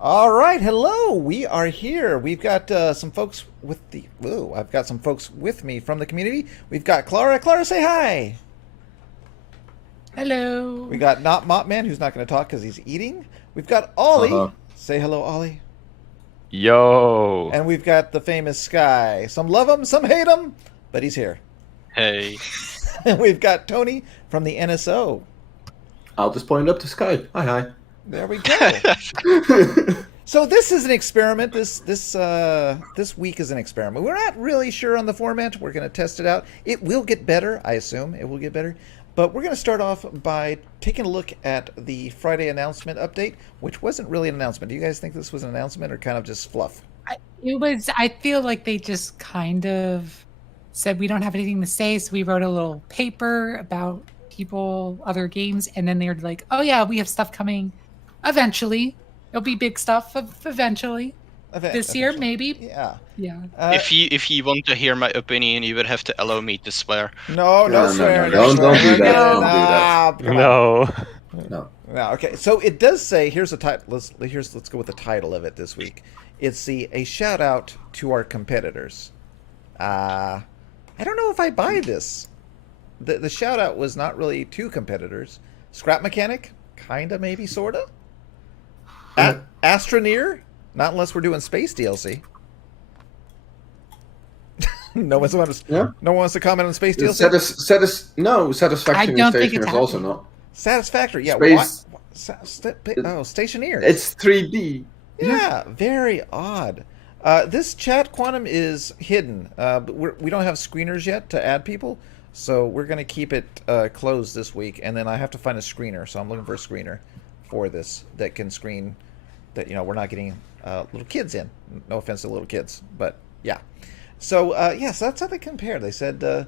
All right, hello. We are here. We've got some folks with the. Ooh, I've got some folks with me from the community. We've got Klara. Klara, say hi. Hello. We got NotMopMan, who's not going to talk because he's eating. We've got Ollie. Say hello, Ollie. Yo. And we've got the famous Sky. Some love him, some hate him, but he's here. Hey. And we've got Tony from the NSO. I'll just point it up to Sky. Hi. There we go. So this is an experiment. This week is an experiment. We're not really sure on the format. We're going to test it out. It will get better, I assume. It will get better. But we're going to start off by taking a look at the Friday announcement update, which wasn't really an announcement. Do you guys think this was an announcement or kind of just fluff? It was. I feel like they just kind of said we don't have anything to say, so we wrote a little paper about people, other games, and then they're like, "Oh yeah, we have stuff coming. Eventually, it'll be big stuff. Eventually, this year maybe." Yeah. Yeah. If you want to hear my opinion, you would have to allow me to swear. No, swear. Don't do that. No. Don't do No. No. No. Okay. So it does say here's a title. Let's go with the title of it this week. It's a shout out to our competitors. I don't know if I buy this. The shout out was not really to competitors. Scrap Mechanic, kinda, maybe, sorta. Astroneer, not unless we're doing space DLC. No one wants to comment on space DLC. Satisfaction I don't in think Station it's is also not. Satisfactory, yeah. Space- Stationeer. It's 3D. Yeah, very odd. This chat quantum is hidden. But we don't have screeners yet to add people, so we're going to keep it closed this week. And then I have to find a screener, so I'm looking for a screener for this that can screen that we're not getting little kids in. No offense to little kids, but yeah. So so that's how they compare. They said that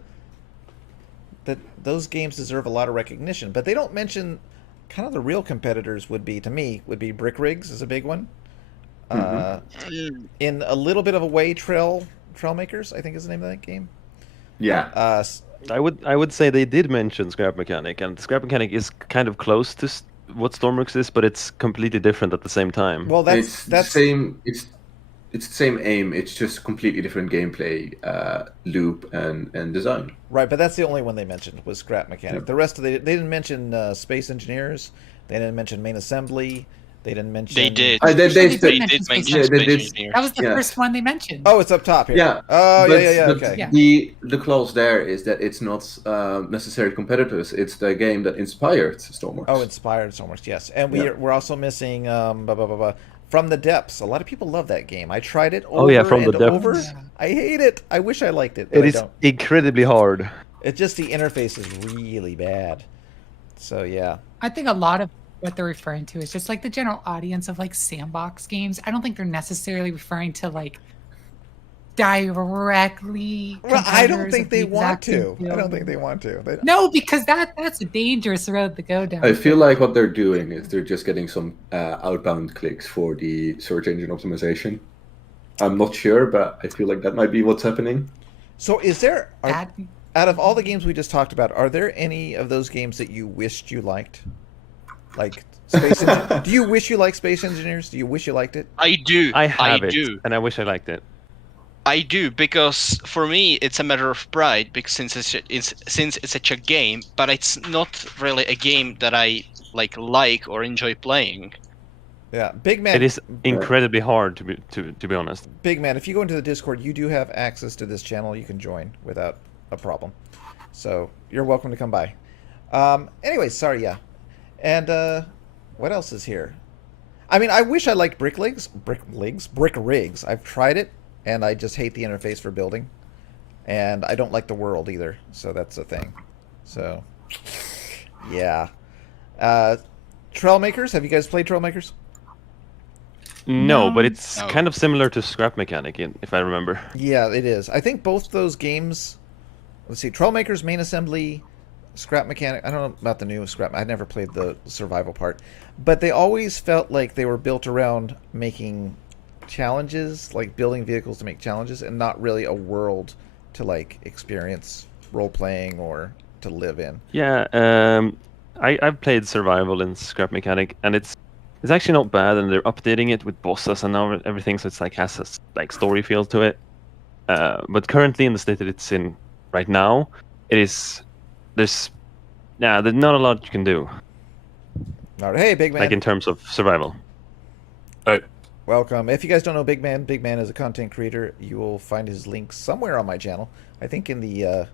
those games deserve a lot of recognition, but they don't mention kind of the real competitors. Would be Brick Rigs is a big one. In a little bit of a way, Trailmakers, I think is the name of that game. Yeah. I would say they did mention Scrap Mechanic, and Scrap Mechanic is kind of close to what Stormworks is, but it's completely different at the same time. Well, It's the same aim. It's just completely different gameplay loop and design. right, but that's the only one they mentioned was Scrap Mechanic. Yeah. The rest of they didn't mention Space Engineers. They didn't mention Main Assembly. They didn't mention. They did. They They did did mention Space Space Engineers. Engineers. That was the Yeah. first one they mentioned. Oh, it's up top here. Yeah. Oh, but, yeah. but Okay. Yeah. The clause there is that it's not necessarily competitors. It's the game that inspired Stormworks. Oh, Inspired Stormworks, yes. And Yeah. we're also missing From the Depths. A lot of people love that game. I tried it over Oh, yeah, From and the Depths. over. Yeah. I hate it. I wish I liked it, but It I is don't. incredibly hard. It's just the interface is really bad. So yeah. I think a lot of what they're referring to is just like the general audience of like sandbox games. I don't think they're necessarily referring to like directly. Well, I don't competitors think of they the want exact same to. I don't field. think they want to. No, because that's a dangerous road to go down. I feel like what they're doing is they're just getting some outbound clicks for the search engine optimization. I'm not sure, but I feel like that might be what's happening. So is there That- out of all the games we just talked about, are there any of those games that you wished you liked? Like Space Do you wish you liked Space Engineers? Do you wish you liked it? I do. I have it, do. and I wish I liked it. I do, because for me it's a matter of pride, because since it's such a game, but it's not really a game that I like or enjoy playing. Yeah, Big Man. It is incredibly hard to be honest. Big Man, if you go into the Discord, you do have access to this channel. You can join without a problem. So you're welcome to come by. Anyways, sorry, yeah. And what else is here? I mean, I wish I liked Brick Rigs. I've tried it, and I just hate the interface for building. And I don't like the world either, so that's the thing. So, yeah. Trailmakers, have you guys played Trailmakers? No, No. but it's No. kind of similar to Scrap Mechanic, if I remember. Yeah, it is. I think both those games. Let's see, Trailmakers, Main Assembly, Scrap Mechanic. I don't know about the new Scrap. I never played the survival part, but they always felt like they were built around making challenges, like building vehicles to make challenges, and not really a world to like experience role playing or to live in. Yeah, I've played survival in Scrap Mechanic, and it's It's actually not bad, and they're updating it with bosses and everything, so it's like has a story feel to it. But currently, in the state that it's in right now, there's not a lot you can do. All right. Hey, Big Man. Like in terms of survival. Hey. Welcome. If you guys don't know Big Man is a content creator. You will find his link somewhere on my channel. I think in the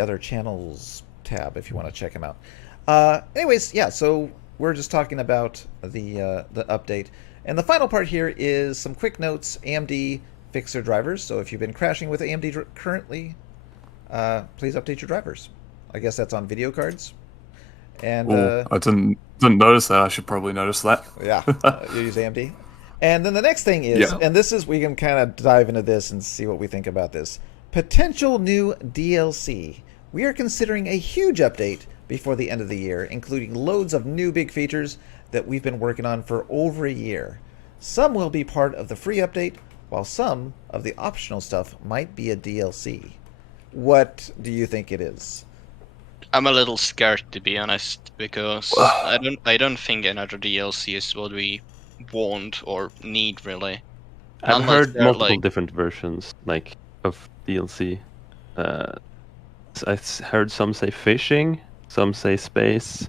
other channels tab if you want to check him out. Anyways, yeah. So we're just talking about the update, and the final part here is some quick notes. AMD fix their drivers. So if you've been crashing with AMD currently, please update your drivers. I guess that's on video cards. And I didn't notice that. I should probably notice that. Yeah, you use AMD. And then the next thing is, and this is, we can kind of dive into this and see what we think about this. Potential new DLC. We are considering a huge update before the end of the year, including loads of new big features that we've been working on for over a year. Some will be part of the free update, while some of the optional stuff might be a DLC. What do you think it is? I'm a little scared, to be honest, because I don't think another DLC is what we want or need, really. I've Unless heard they're, multiple like- different versions of DLC. I've heard some say fishing, some say space.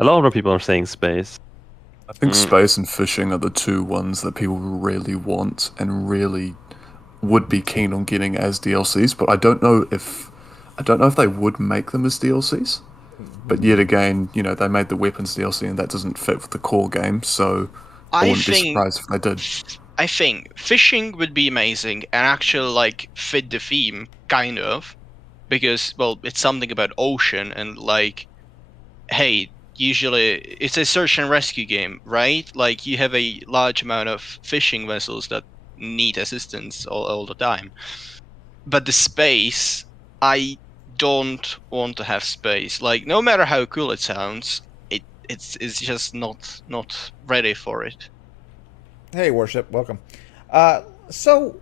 A lot of people are saying space. I think space and fishing are the two ones that people really want and really would be keen on getting as DLCs, but I don't know if they would make them as DLCs. But yet again, they made the weapons DLC and that doesn't fit with the core game, so I wouldn't be surprised if they did. I think fishing would be amazing and actually fit the theme, kind of, because it's something about ocean and hey, usually it's a search and rescue game, right? You have a large amount of fishing vessels that need assistance all the time. But the space, I don't want to have space. No matter how cool it sounds, it's just not ready for it. Hey, Worship, welcome. So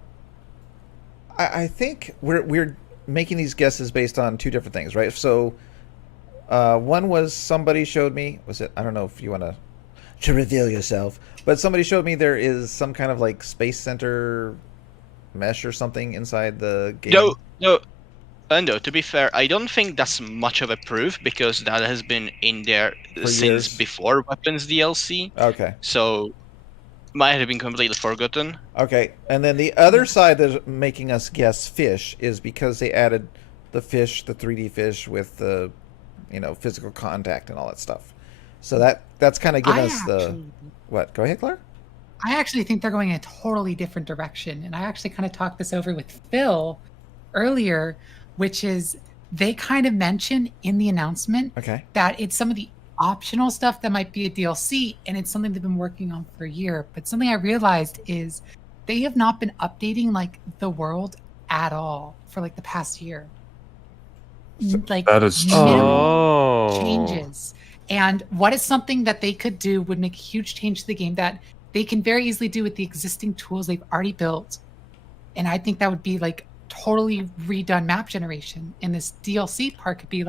I think we're making these guesses based on two different things, right? So one was somebody showed me, I don't know if you want to reveal yourself, but somebody showed me there is some kind of Space Center mesh or something inside the game. No, Endo, to be fair, I don't think that's much of a proof because that has been in there since years. Before Weapons DLC. Okay. So might have been completely forgotten. Okay, and then the other side that's making us guess fish is because they added the 3D fish with the, physical contact and all that stuff. So that's kind of giving us what? Go ahead, Klara. I actually think they're going in a totally different direction, and I actually kind of talked this over with Phil earlier, which is they kind of mentioned in the announcement that it's some of the optional stuff that might be a DLC, and it's something they've been working on for a year. But something I realized is they have not been updating the world at all for the past year. That is minimal changes. And what is something that they could do would make a huge change to the game that they can very easily do with the existing tools they've already built. And I think that would be totally redone map generation. And this DLC part could be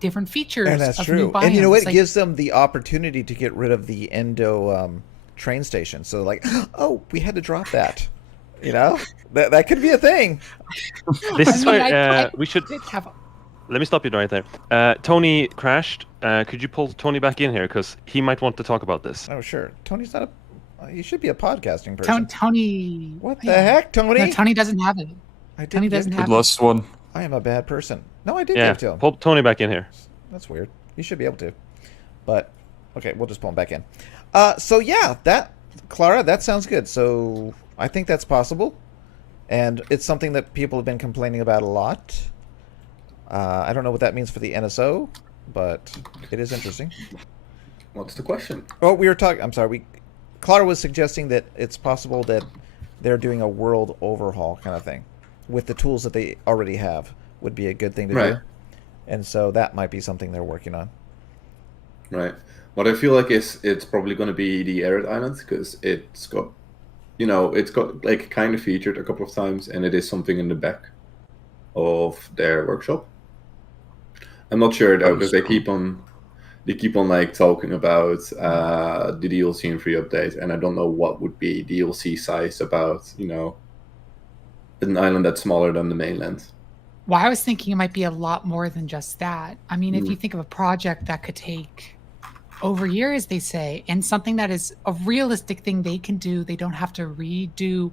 different features. And that's of true. New biomes. And you know what? It gives them the opportunity to get rid of the Endo train station. So oh, we had to drop that. That could be a thing. This is why we should. Let me stop you right there. Tony crashed. Could you pull Tony back in here because he might want to talk about this? Oh sure. Tony's not he should be a podcasting person. Tony. What the heck, Tony? No, Tony doesn't have it. Tony doesn't have it. Last one. I am a bad person. No, I did give to him. Pull Tony back in here. That's weird. You should be able to. But, okay, we'll just pull him back in. So, yeah, Klara, that sounds good. So, I think that's possible. And it's something that people have been complaining about a lot. I don't know what that means for the NSO, but it is interesting. What's the question? Oh, we were talking... I'm sorry. Klara was suggesting that it's possible that they're doing a world overhaul kind of thing with the tools that they already have would be a good thing to do. And so that might be something they're working on. Right. What I feel like is it's probably going to be the Arid Islands because it's got, it's got kind of featured a couple of times and it is something in the back of their workshop. I'm not sure though because they keep on they keep on like talking about the DLC and free update, and I don't know what would be DLC size about, you know, an island that's smaller than the mainland. Well, I was thinking it might be a lot more than just that. I mean, if you think of a project that could take over years, they say, and something that is a realistic thing they can do, they don't have to redo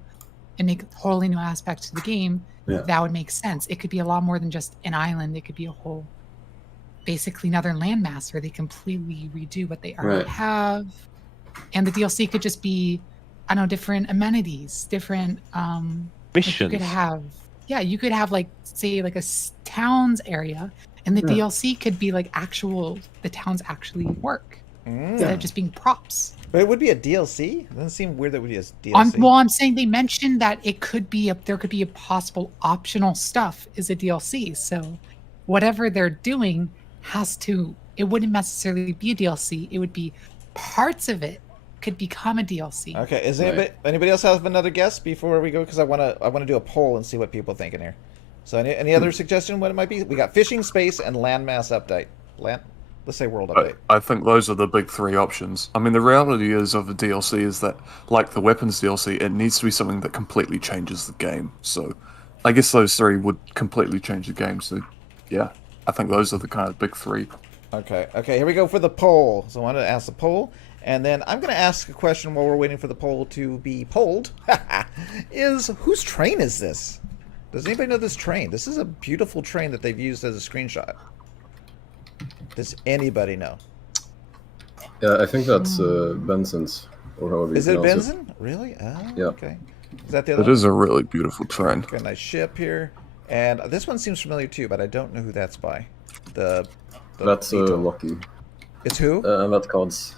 and make a totally new aspect to the game, that would make sense. It could be a lot more than just an island. It could be a whole, basically another landmass where they completely redo what they already have. And the DLC could just be, I don't know, different amenities, different missions. You could have like, say, like a towns area, and the DLC could be like the towns actually work instead of just being props. But it would be a DLC? It doesn't seem weird that it would be a DLC. I'm saying they mentioned that there could be a possible optional stuff is a DLC. So whatever they're doing it wouldn't necessarily be a DLC. It would be parts of it could become a DLC. Okay, is anybody else have another guess before we go? Because I want to do a poll and see what people think in here. So any other suggestion what it might be? We got fishing, space, and landmass update. Let's say world update. I think those are the big three options. I mean, the reality is of the DLC is that, like the weapons DLC, it needs to be something that completely changes the game. So I guess those three would completely change the game. So yeah, I think those are the kind of big three. Okay, here we go for the poll. So I wanted to ask the poll, and then I'm going to ask a question while we're waiting for the poll to be polled. Is whose train is this? Does anybody know this train? This is a beautiful train that they've used as a screenshot. Does anybody know? Yeah, I think that's Benson's, or however you Is it pronounce Benson? Really? Oh, yeah. Okay. Is that the other It is a really beautiful train. Got a nice ship here. And this one seems familiar too, but I don't know who that's by. That's Lucky. It's who? That counts.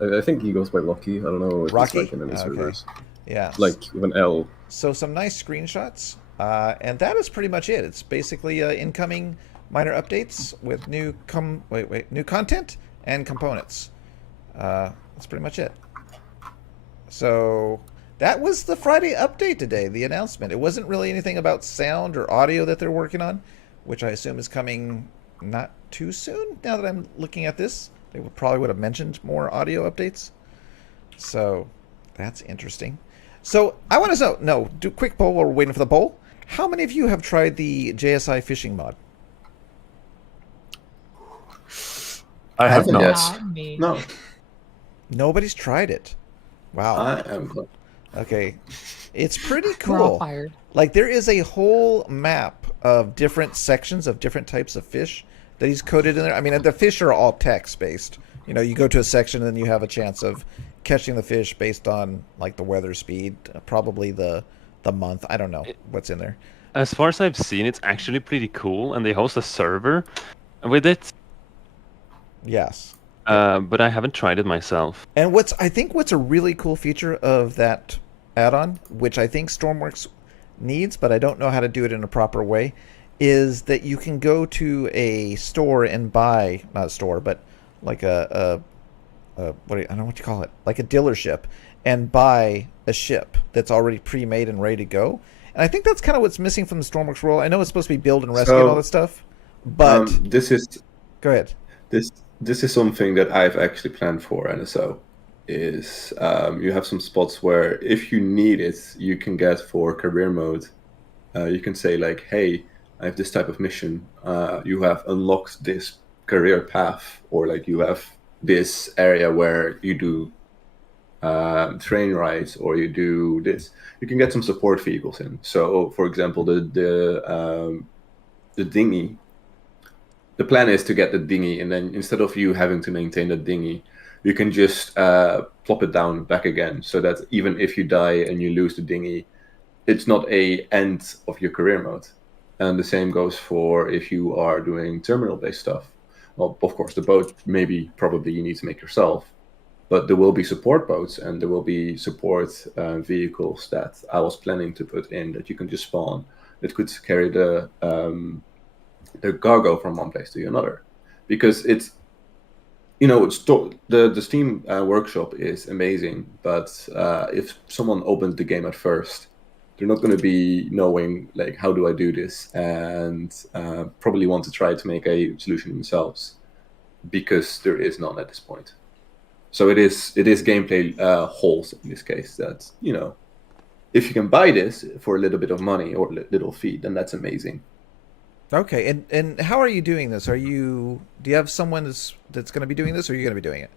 I think he goes by Lucky. I don't know what Rocky? it's like in his reverse. Yeah. Like with an L. So some nice screenshots. And that is pretty much it. It's basically incoming minor updates with new content and components. That's pretty much it. So that was the Friday update today, the announcement. It wasn't really anything about sound or audio that they're working on, which I assume is coming not too soon. Now that I'm looking at this, they probably would have mentioned more audio updates. So that's interesting. So I want to know, do a quick poll while we're waiting for the poll. How many of you have tried the JSI fishing mod? I have not. No. Nobody's tried it. Wow. I am. Okay. It's pretty We're all cool. fired. Like, there is a whole map of different sections of different types of fish that he's coded in there. I mean, the fish are all text-based. You know, you go to a section and then you have a chance of catching the fish based on, like, the weather speed, probably the month. I don't know what's in there. As far as I've seen, it's actually pretty cool, and they host a server with it. Yes. But I haven't tried it myself. And I think what's a really cool feature of that add-on, which I think Stormworks needs, but I don't know how to do it in a proper way, is that you can go to a store and buy, not a store, but like I don't know what you call it, like a dealership, and buy a ship that's already pre-made and ready to go. And I think that's kind of what's missing from the Stormworks world. I know it's supposed to be build and rescue and all that stuff, but this is go ahead. This is something that I've actually planned for NSO. Is you have some spots where if you need it, you can get for career mode. You can say like, hey, I have this type of mission. You have unlocked this career path, or like you have this area where you do train rides, or you do this. You can get some support vehicles in. So, for example, the dinghy. The plan is to get the dinghy, and then instead of you having to maintain the dinghy, you can just plop it down back again, so that even if you die and you lose the dinghy, it's not a end of your career mode. And the same goes for if you are doing terminal-based stuff. Well, of course, the boat probably you need to make yourself, but there will be support boats and there will be support vehicles that I was planning to put in that you can just spawn. That could carry the cargo from one place to another, because it's, you know, the Steam workshop is amazing, but if someone opened the game at first, they're not going to be knowing like, how do I do this, and probably want to try to make a solution themselves. because there is none at this point. So it is gameplay holes in this case that, if you can buy this for a little bit of money or little fee, then that's amazing. Okay, and how are you doing this? Do you have someone that's going to be doing this, or are you going to be doing it?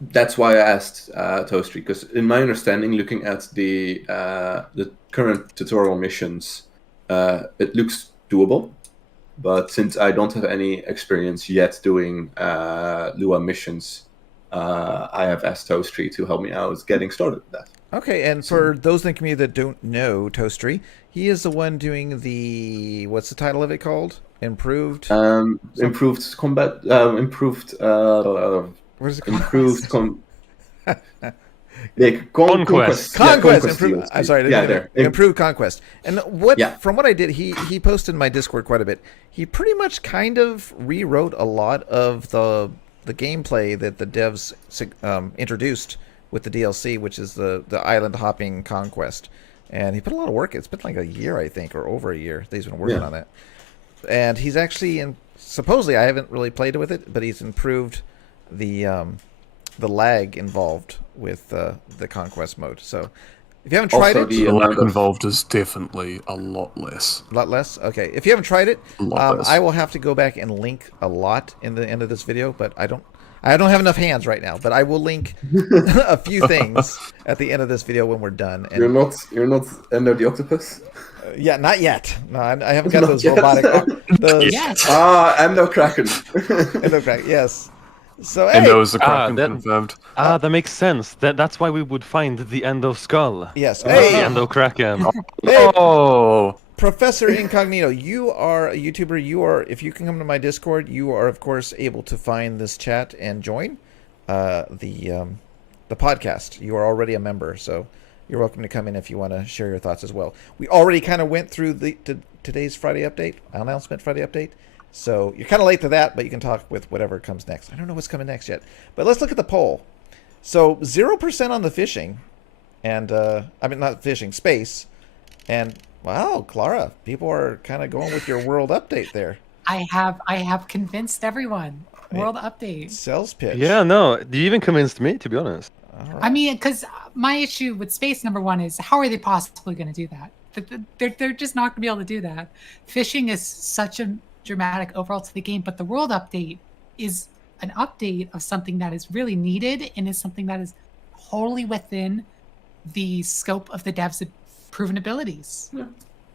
That's why I asked Toastry, because in my understanding, looking at the current tutorial missions, it looks doable. But since I don't have any experience yet doing Lua missions, I have asked Toastry to help me out getting started with that. Okay, and for those in the community that don't know Toastry, he is the one doing the, what's the title of it called? Improved combat, improved what is it called? Improved Conquest. I'm sorry. Improved Conquest. And from what I did, he posted in my Discord quite a bit. He pretty much kind of rewrote a lot of the gameplay that the devs introduced with the DLC, which is the island hopping conquest. And he put a lot of work. It's been like a year, I think, or over a year that he's been working on that. And he's actually supposedly, I haven't really played with it, but he's improved the lag involved with the conquest mode. So if you haven't tried the lag involved is definitely a lot less. A lot less? Okay. If you haven't tried it, I will have to go back and link a lot in the end of this video, but I don't have enough hands right now, but I will link a few things at the end of this video when we're done. And you're not Endo the Octopus? Yeah, not yet. No, I haven't got those robotic. Endo Kraken. Endo Kraken, yes. So Endo is the Kraken confirmed. That makes sense. That's why we would find the Endo skull. Yes. The Endo Kraken. Oh. Professor Incognito, you are a YouTuber. If you can come to my Discord, you are of course able to find this chat and join the podcast. You are already a member, so you're welcome to come in if you want to share your thoughts as well. We already kind of went through today's Friday update, announcement Friday update. So you're kind of late to that, but you can talk with whatever comes next. I don't know what's coming next yet. But let's look at the poll. So 0% on the fishing, and not fishing, space. And wow, Klara, people are kind of going with your world update there. I have convinced everyone. World update. Sales pitch. Yeah, no, you even convinced me, to be honest. Right. I mean, because my issue with space, number one, is how are they possibly going to do that? They're just not going to be able to do that. Fishing is such a dramatic overall to the game, but the world update is an update of something that is really needed and is something that is wholly within the scope of the devs' proven abilities.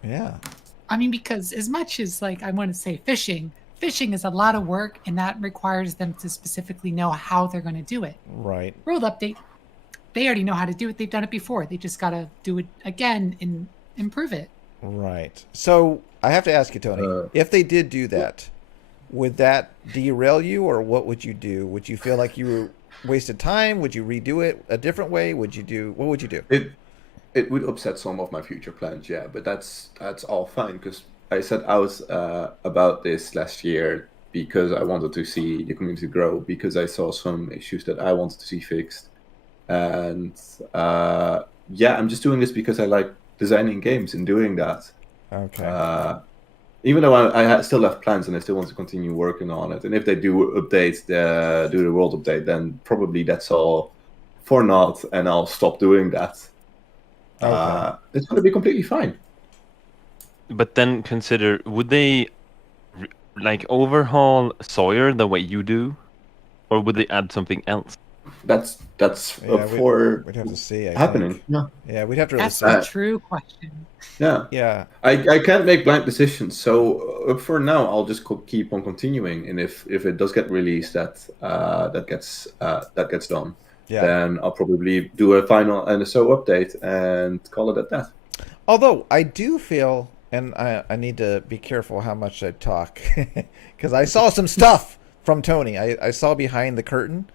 Yeah. I mean, because as much as I want to say fishing is a lot of work, and that requires them to specifically know how they're going to do it. Right. World update, they already know how to do it. They've done it before. They just got to do it again and improve it. Right. So I have to ask you, Tony, if they did do that, would that derail you, or what would you do? Would you feel like you wasted time? Would you redo it a different way? What would you do? It would upset some of my future plans, yeah, but that's all fine, because I said I was about this last year because I wanted to see the community grow, because I saw some issues that I wanted to see fixed. And I'm just doing this because I like designing games and doing that. Okay. Even though I still have plans and I still want to continue working on it. And if they do update, do the world update, then probably that's all for naught, and I'll stop doing that. Okay. It's going to be completely fine. But then consider, would they overhaul Sawyer the way you do, or would they add something else? That's we'd have to see. Happening. Yeah, we'd have to. That's a true question. Yeah. I can't make blank decisions, so for now I'll just keep on continuing, and if it does get released, that gets done. Yeah. Then I'll probably do a final NSO update and call it at that. Although I do feel, and I need to be careful how much I talk, because I saw some stuff from Tony. I saw behind the curtain,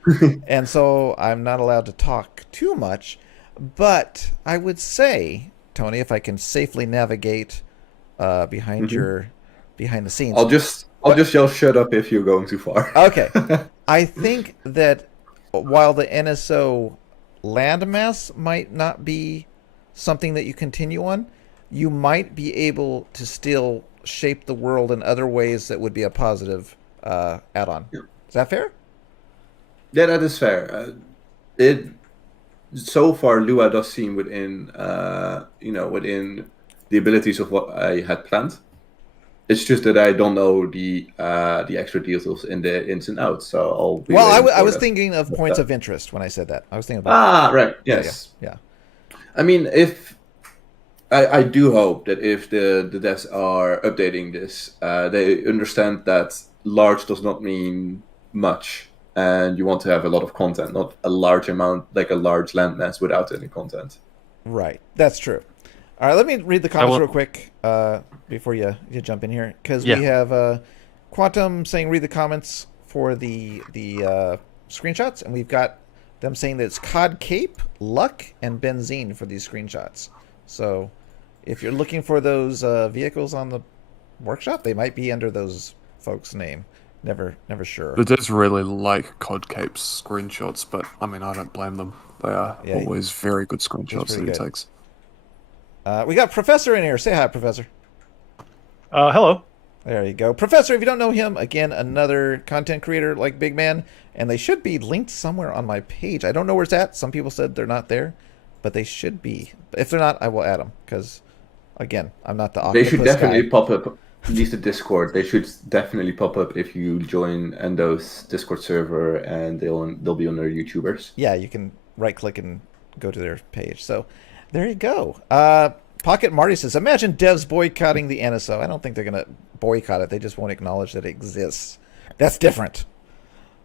and so I'm not allowed to talk too much. But I would say, Tony, if I can safely navigate behind the scenes, I'll just yell "shut up" if you're going too far. Okay, I think that while the NSO landmass might not be something that you continue on, you might be able to still shape the world in other ways that would be a positive add-on. Is that fair? Yeah, that is fair. So far, Lua does seem within within the abilities of what I had planned. It's just that I don't know the extra details in the ins and outs. So I'll be I was thinking of points of interest when I said that. I was thinking about right. Yes. Yeah. I mean, if I do hope that if the devs are updating this, they understand that large does not mean much, and you want to have a lot of content, not a large amount, like a large landmass without any content. Right. That's true. All right, let me read the comments real quick before you jump in here, because we have Quantum saying read the comments for the screenshots, and we've got them saying that it's COD Cape, Luck, and Benzene for these screenshots. So if you're looking for those vehicles on the workshop, they might be under those folks' name. Never sure. It does really like COD Cape's screenshots, but I mean, I don't blame them. They are always very good screenshots that he takes. We got Professor in here. Say hi, Professor. Hello. There you go. Professor, if you don't know him, again, another content creator like Big Man, and they should be linked somewhere on my page. I don't know where it's at. Some people said they're not there, but they should be. If they're not, I will add them, because, again, I'm not the octopus They should definitely guy. pop up, at least the Discord. They should definitely pop up if you join Endo's Discord server, and they'll be on their YouTubers. Yeah, you can right-click and go to their page. So there you go. Pocket Marty says, imagine devs boycotting the NSO. I don't think they're going to boycott it. They just won't acknowledge that it exists. That's different.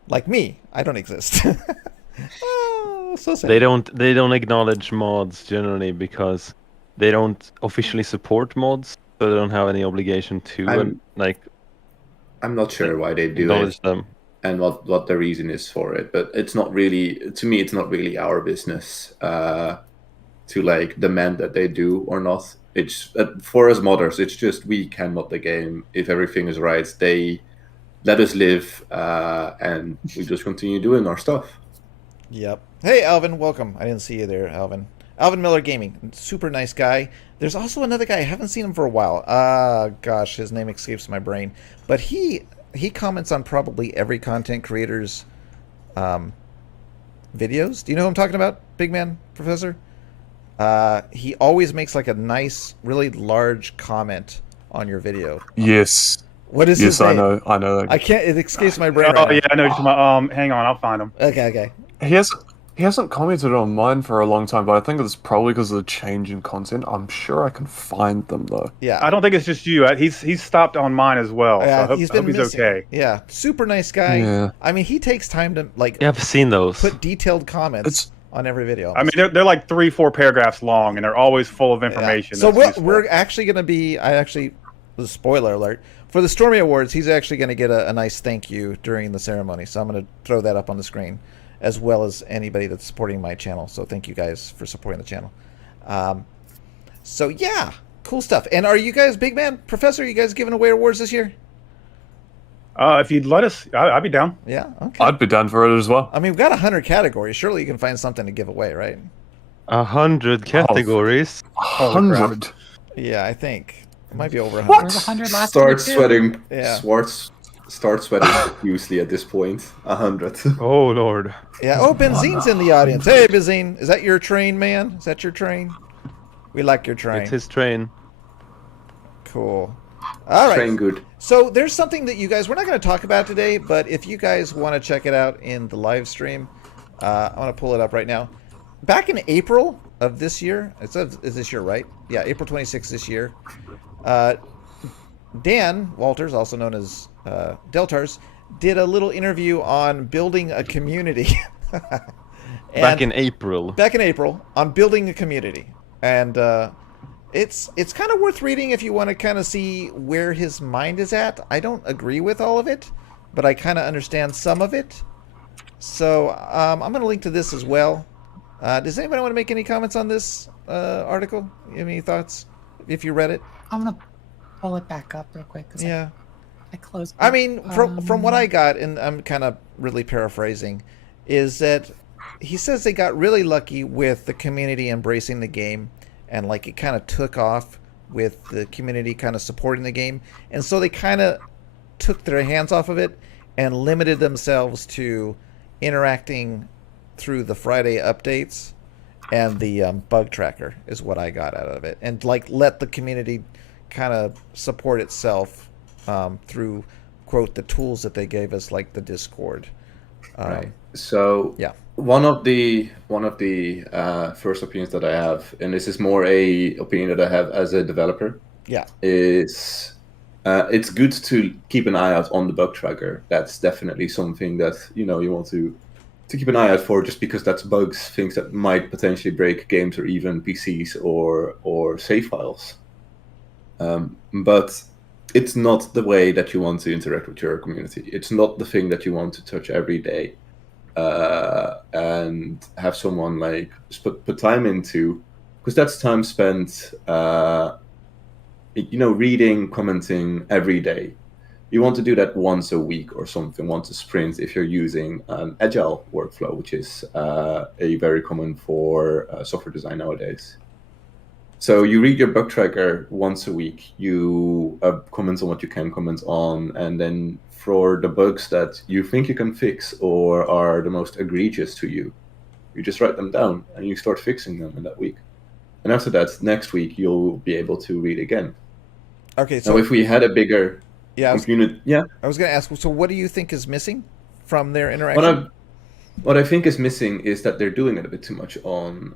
Like me, I don't exist. Oh, so sad. They don't acknowledge mods generally because they don't officially support mods, so they don't have any obligation to I'm not sure why they do acknowledge it them. and what the reason is for it, but it's not really, to me, it's not really our business to like demand that they do or not. It's for us modders, it's just we can mod the game. If everything is right, they let us live, and we just continue doing our stuff. Yep. Hey, Alvin, welcome. I didn't see you there, Alvin. Alvin Miller Gaming, super nice guy. There's also another guy, I haven't seen him for a while. Gosh, his name escapes my brain. But he comments on probably every content creator's videos. Do you know who I'm talking about, Big Man, Professor? He always makes like a nice, really large comment on your video. Yes. What is his name? Yes, I know. I can't, it escapes my brain Oh, right yeah, I know what you're talking about. Hang on, I'll find him. Okay. He hasn't commented on mine for a long time, but I think it's probably because of the change in content. I'm sure I can find them though. Yeah. I don't think it's just you. He's stopped on mine as well. Yeah, so I he's hope he's missing. okay. Yeah, super nice guy. Yeah. I mean, he takes time to Yeah, I've seen those. put detailed comments on every video. I mean, they're like 3-4 paragraphs long, and they're always full of information. So that's useful. we're actually going to be. Spoiler alert for the Stormy Awards. He's actually going to get a nice thank you during the ceremony. So I'm going to throw that up on the screen, as well as anybody that's supporting my channel. So thank you guys for supporting the channel. So yeah, cool stuff. And are you guys, Big Man, Professor? Are you guys giving away awards this year? If you'd let us, I'd be down. Yeah, okay. I'd be down for it as well. I mean, we've got 100 categories. Surely you can find something to give away, right? 100 categories. 100. Yeah, I think it might be over 100. There was 100 last year, Start too. sweating. Yeah. Start sweating profusely at this point. 100. Oh lord. Yeah. Oh, Benzine's in the audience. Hey, Benzine, is that your train, man? Is that your train? We like your train. It's his train. Cool. All right. Train good. So there's something that you guys, we're not going to talk about today, but if you guys want to check it out in the live stream, I want to pull it up right now. Back in April of this year, is this year, right? Yeah, April 26th this year. Dan Walters, also known as Deltars, did a little interview on building a community. Back in April on building a community. And it's kind of worth reading if you want to kind of see where his mind is at. I don't agree with all of it, but I kind of understand some of it. So I'm going to link to this as well. Does anybody want to make any comments on this article? You have any thoughts if you read it? I'm gonna pull it back up real quick. Yeah. I closed. I mean, from what I got, and I'm kind of really paraphrasing, is that he says they got really lucky with the community embracing the game, and like it kind of took off with the community kind of supporting the game, and so they kind of took their hands off of it, and limited themselves to interacting through the Friday updates and the bug tracker is what I got out of it, and like let the community kind of support itself through quote the tools that they gave us, like the Discord. Right. So yeah, one of the first opinions that I have, and this is more a opinion that I have as a developer, is it's good to keep an eye out on the bug tracker. That's definitely something that you want to keep an eye out for, just because that's bugs, things that might potentially break games or even PCs or save files. But it's not the way that you want to interact with your community. It's not the thing that you want to touch every day and have someone like put time into, because that's time spent reading, commenting every day. You want to do that once a week or something, once a sprint, if you're using an agile workflow, which is a very common for software design nowadays. So you read your bug tracker once a week, you comment on what you can comment on, and then for the bugs that you think you can fix or are the most egregious to you, you just write them down and you start fixing them in that week. And after that, next week, you'll be able to read again. Okay, so now if we had a bigger... I was going to ask, so what do you think is missing from their interaction? What I think is missing is that they're doing it a bit too much on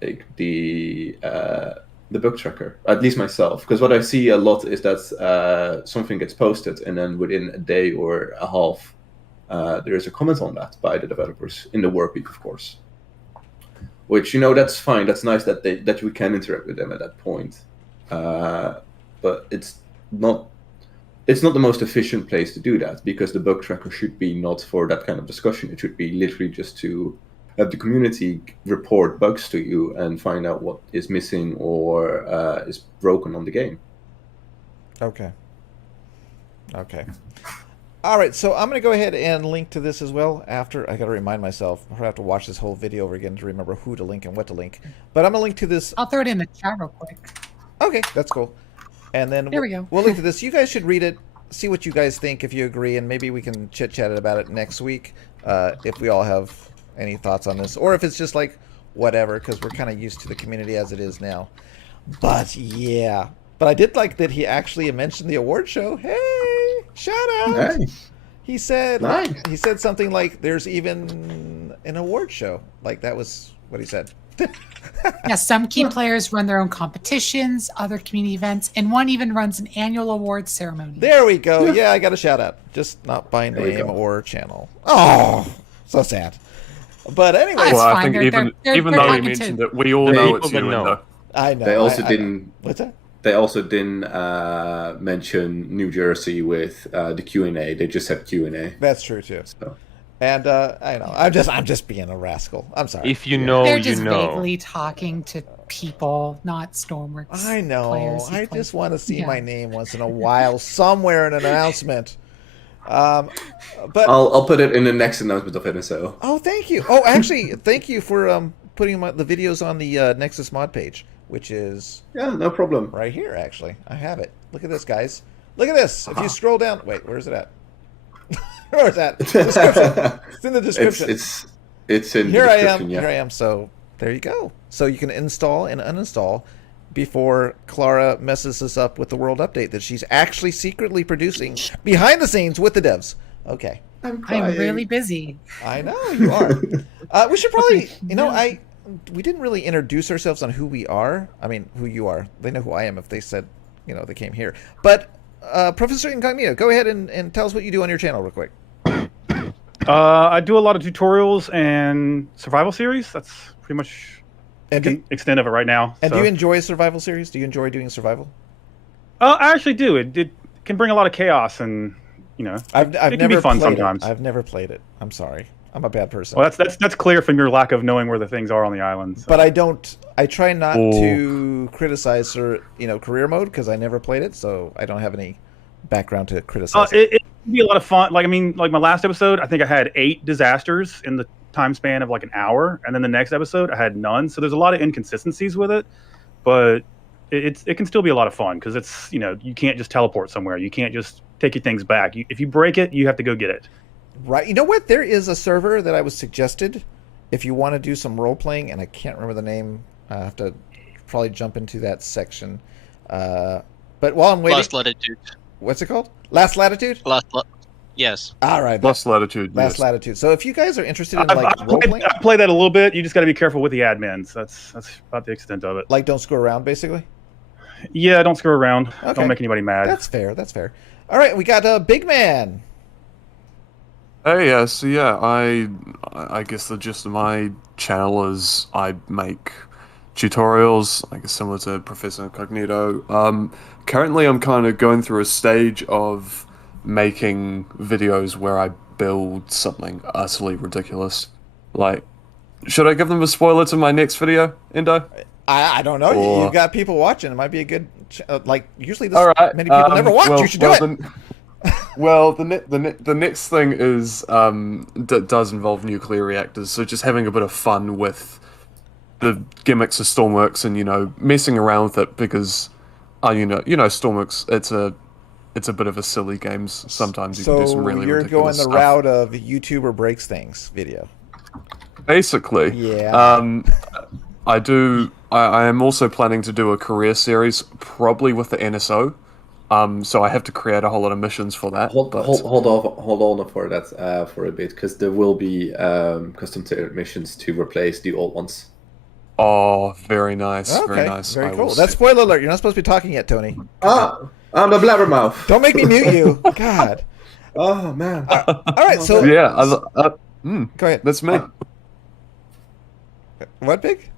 the bug tracker, at least myself. Because what I see a lot is that something gets posted and then within a day or a half, there is a comment on that by the developers in the work week, of course. Which, that's fine. That's nice that we can interact with them at that point. But it's not the most efficient place to do that, because the bug tracker should be not for that kind of discussion. It should be literally just to have the community report bugs to you and find out what is missing or is broken on the game. Okay. All right, so I'm going to go ahead and link to this as well after. I got to remind myself. I have to watch this whole video over again to remember who to link and what to link. But I'm going to link to this. I'll throw it in the chat real quick. Okay, that's cool. And then there we go. We'll link to this. You guys should read it, see what you guys think, if you agree, and maybe we can chit-chat about it next week if we all have any thoughts on this. Or if it's just like, whatever, because we're kind of used to the community as it is now. But, yeah. But I did like that he actually mentioned the award show. Hey, shout out. Nice. He said nice. He said something like, there's even an award show. Like, that was what he said. Yeah, some key players run their own competitions, other community events, and one even runs an annual awards ceremony. There we go. Yeah, I got a shout out. Just not by name or channel. Oh, so sad. But anyway, well, I think even though he mentioned it, we all know it's you, Endo. I know. They also didn't. What's that? They also didn't mention New Jersey with the Q&A. They just said Q&A. That's true too. So. And I know I'm just being a rascal. I'm sorry. If you know, they're just you know. vaguely talking to people, not Stormworks. I know. I just want to see my name once in a while somewhere in an announcement. But I'll put it in the next announcement of NSO. Oh, thank you. Oh, actually, thank you for putting the videos on the Nexus mod page, which is no problem. Right here, actually, I have it. Look at this, guys. Look at this. If you scroll down, wait, where's it at? Where's that? Description. It's in the description. It's in here. The description, Here I am. So there you go. So you can install and uninstall before Klara messes us up with the world update that she's actually secretly producing behind the scenes with the devs. Okay. I'm really busy. I know you are. We should probably, we didn't really introduce ourselves on who we are. I mean, who you are. They know who I am if they said, they came here. But ProfNCognito, go ahead and tell us what you do on your channel real quick. I do a lot of tutorials and survival series. That's pretty much the extent of it right now. And do you enjoy a survival series? Do you enjoy doing survival? I actually do. It can bring a lot of chaos, and I've it can be fun sometimes. I've never played it. I'm sorry. I'm a bad person. Well, that's clear from your lack of knowing where the things are on the island. So. But I try not to criticize career mode because I never played it, so I don't have any background to criticize. It can be a lot of fun. Like my last episode, I think I had 8 disasters in the time span of like an hour, and then the next episode I had none. So there's a lot of inconsistencies with it, but it can still be a lot of fun because it's you can't just teleport somewhere. You can't just take your things back. If you break it, you have to go get it. Right. You know what? There is a server that I was suggested if you want to do some role playing, and I can't remember the name. I have to probably jump into that section. But while I'm waiting, Last Latitude. What's it called? Last Latitude. Yes. All right. Last Latitude. Last Latitude. So if you guys are interested in role playing, I played that a little bit. You just got to be careful with the admins. That's about the extent of it. Like, don't screw around, basically. Yeah, don't screw around. Okay. Don't make anybody mad. That's fair. That's fair. All right, we got Big Man. Hey, so yeah, I guess the gist of my channel is I make tutorials, I guess similar to ProfNCognito. Currently, I'm kind of going through a stage of making videos where I build something utterly ridiculous. Like, should I give them a spoiler to my next video, Endo? I don't know. Or... You've got people watching. It might be a good... usually this many people right, never watch. You should do it. Well, the next thing is does involve nuclear reactors. So just having a bit of fun with the gimmicks of Stormworks and messing around with it because Stormworks it's a bit of a silly game. Sometimes you can do some really ridiculous stuff. So you're going the route of YouTuber breaks things video. Basically, yeah. I am also planning to do a career series, probably with the NSO. So I have to create a whole lot of missions for that. Hold on for that for a bit, because there will be custom tailored missions to replace the old ones. Oh, very nice. Okay, very nice. Very cool. That's spoiler alert. You're not supposed to be talking yet, Tony. I'm a blabbermouth. Don't make me mute you. God. Oh man. All right. So yeah. Go ahead. That's me. What, Big?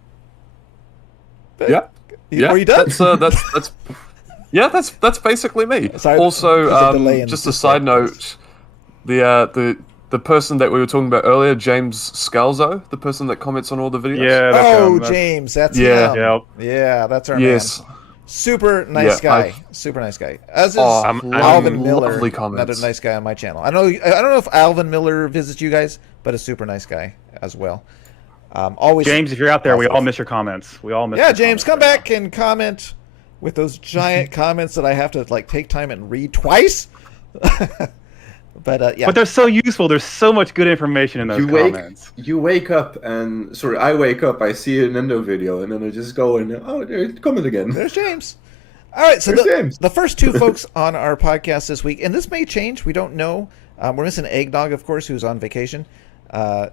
Yeah. Are you done? That's. Yeah, that's basically me. Sorry, also, just a side note, the person that we were talking about earlier, James Scalzo, the person that comments on all the videos. Yeah. That's James, that's him. Yeah, that's our man. Super nice guy. Super nice guy. As is Alvin Miller, another nice guy on my channel. I don't know if Alvin Miller visits you guys, but a super nice guy as well. Always. James, if you're out there, we all miss your comments. We all miss. Yeah, James, come back and comment with those giant comments that I have to take time and read twice. But yeah. But they're so useful. There's so much good information in those comments. You wake up I wake up, I see an Endo video, and then I just go and there's comment again. There's James. All right, so the first two folks on our podcast this week, and this may change, we don't know. We're missing Eggnog, of course, who's on vacation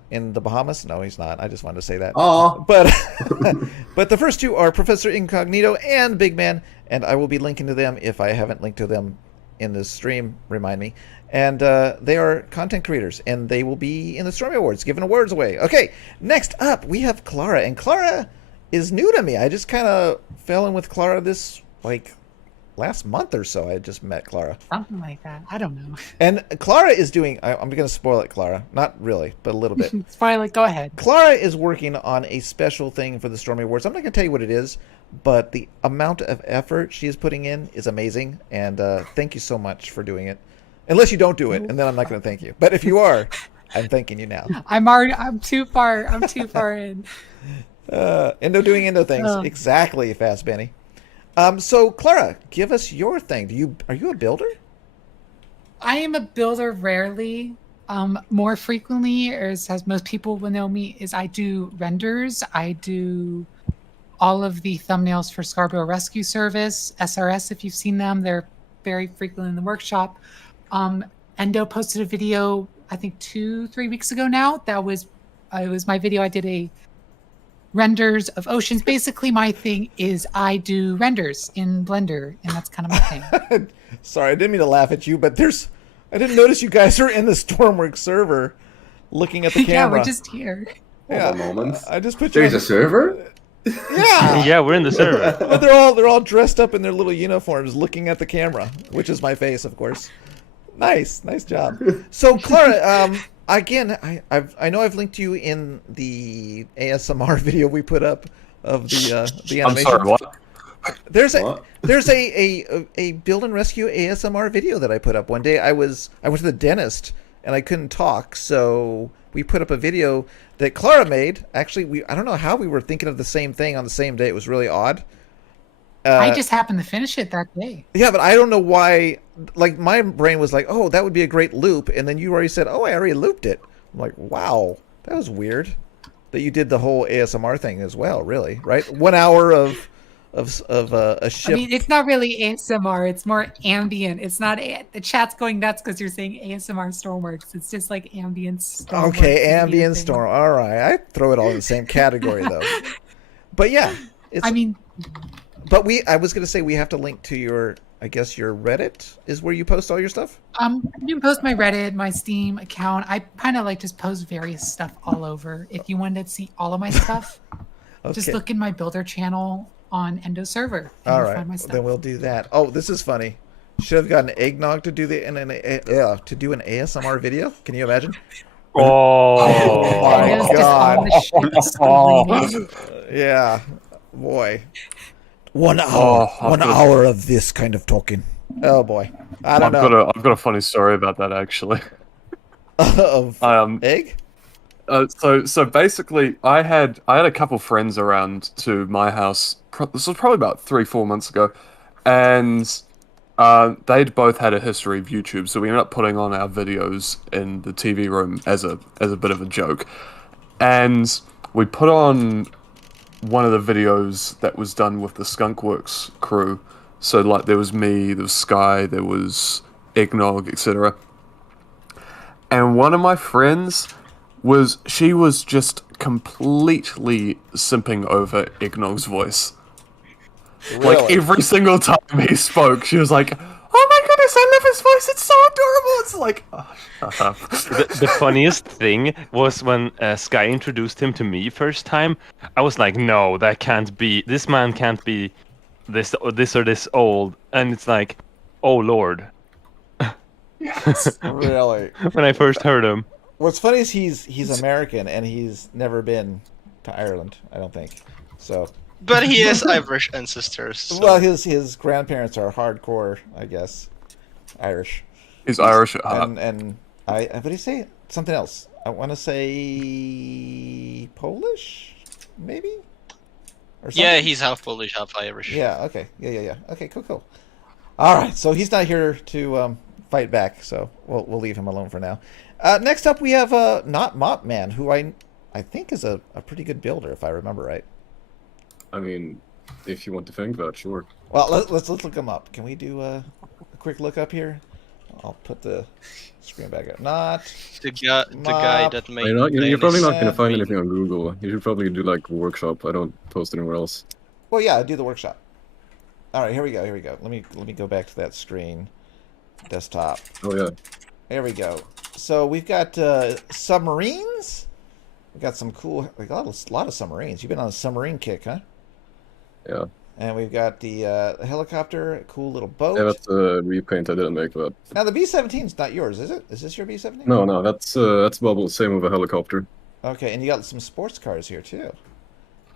in the Bahamas. No, he's not. I just wanted to say that. But the first two are ProfNCognito and Big Man, and I will be linking to them if I haven't linked to them in this stream. Remind me. And they are content creators, and they will be in the Stormy Awards, giving awards away. Okay, next up, we have Klara, and Klara is new to me. I just kind of fell in with Klara this, last month or so. I just met Klara. Something like that. I don't know. And Klara is doing, I'm going to spoil it, Klara. Not really, but a little bit. Spoil it, go ahead. Klara is working on a special thing for the Stormy Awards. I'm not going to tell you what it is, but the amount of effort she is putting in is amazing, and thank you so much for doing it. Unless you don't do it, and then I'm not going to thank you. But if you are, I'm thanking you now. I'm too far in. Endo doing Endo things. Exactly, Fast Benny. So Klara, give us your thing. Are you a builder? I am a builder rarely. More frequently, or as most people will know me, is I do renders. I do all of the thumbnails for Scarborough Rescue Service, SRS, if you've seen them. They're very frequently in the workshop. Endo posted a video, I think 2-3 weeks ago now. It was my video. I did a renders of oceans. Basically, my thing is I do renders in Blender, and that's kind of my thing. Sorry, I didn't mean to laugh at you, but I didn't notice you guys are in the Stormworks server looking at the camera. Yeah, we're just here. Hold on a moment. I just put you. There's a server? Yeah. Yeah, we're in the server. But they're all dressed up in their little uniforms looking at the camera, which is my face, of course. Nice job. So Klara, again, I know I've linked you in the ASMR video we put up of the animation. I'm sorry, what? There's a build and rescue ASMR video that I put up one day. I went to the dentist and I couldn't talk, so we put up a video that Klara made. Actually, I don't know how we were thinking of the same thing on the same day. It was really odd. I just happened to finish it that day. Yeah, but I don't know why. Like, my brain was like, oh, that would be a great loop. And then you already said, oh, I already looped it. I'm like, wow, that was weird. That you did the whole ASMR thing as well, really, right? 1 hour of a ship. I mean, it's not really ASMR. It's more ambient. It's not the chat's going nuts because you're saying ASMR Stormworks. It's just like ambient Stormworks. Okay, ambient storm. All right, I throw it all in the same category though. But yeah, I mean, but I was gonna say we have to link to your. I guess your Reddit is where you post all your stuff? You can post my Reddit, my Steam account. I kind of like just post various stuff all over. If you wanted to see all of my stuff, just look in my builder channel on Endo server. All right, then we'll do that. Oh, this is funny. Should have gotten Eggnog to do an ASMR video. Can you imagine? Oh my God! Yeah, boy. 1 hour, 1 hour of this kind of talking. Oh boy, I don't know. I've got a funny story about that actually. Of egg. So basically, I had a couple friends around to my house. This was probably about 3-4 months ago, and they'd both had a history of YouTube. So we ended up putting on our videos in the TV room as a bit of a joke, and we put on one of the videos that was done with the Skunkworks crew. So like there was me, there was Sky, there was Eggnog, etc. And one of my friends was just completely simping over Eggnog's voice. Really? Like every single time he spoke, she was like, "Oh my goodness, I love his voice. It's so adorable." It's like, oh, shut up. The funniest thing was when Sky introduced him to me first time. I was like, "No, that can't be. This man can't be this or this old." And it's like, "Oh Lord." Really? When I first heard him. What's funny is he's American and he's never been to Ireland, I don't think. So. But he has Irish ancestors. So. Well, his grandparents are hardcore, I guess, Irish. He's Irish. And what do you say? Something else. I want to say Polish, maybe. Or something? Yeah, he's half Polish, half Irish. Yeah. Okay. Yeah. Okay. Cool. All right. So he's not here to fight back. So we'll leave him alone for now. Next up, we have NotMopMan, who I think is a pretty good builder, if I remember right. I mean, if you want to think that, sure. Well, let's look him up. Can we do a quick look up here? I'll put the screen back up. The guy that made. You're probably not going to find anything on Google. You should probably do like workshop. I don't post anywhere else. Well, yeah, I do the workshop. All right, here we go. Let me go back to that screen, desktop. Oh yeah. There we go. So we've got submarines. We got some cool. We got a lot of submarines. You've been on a submarine kick, huh? Yeah. And we've got the helicopter, a cool little boat. Yeah, that's a repaint. I didn't make that. Now the B-17 is not yours, is it? Is this your B-17? No, that's Bubble. Same with a helicopter. Okay, and you got some sports cars here too.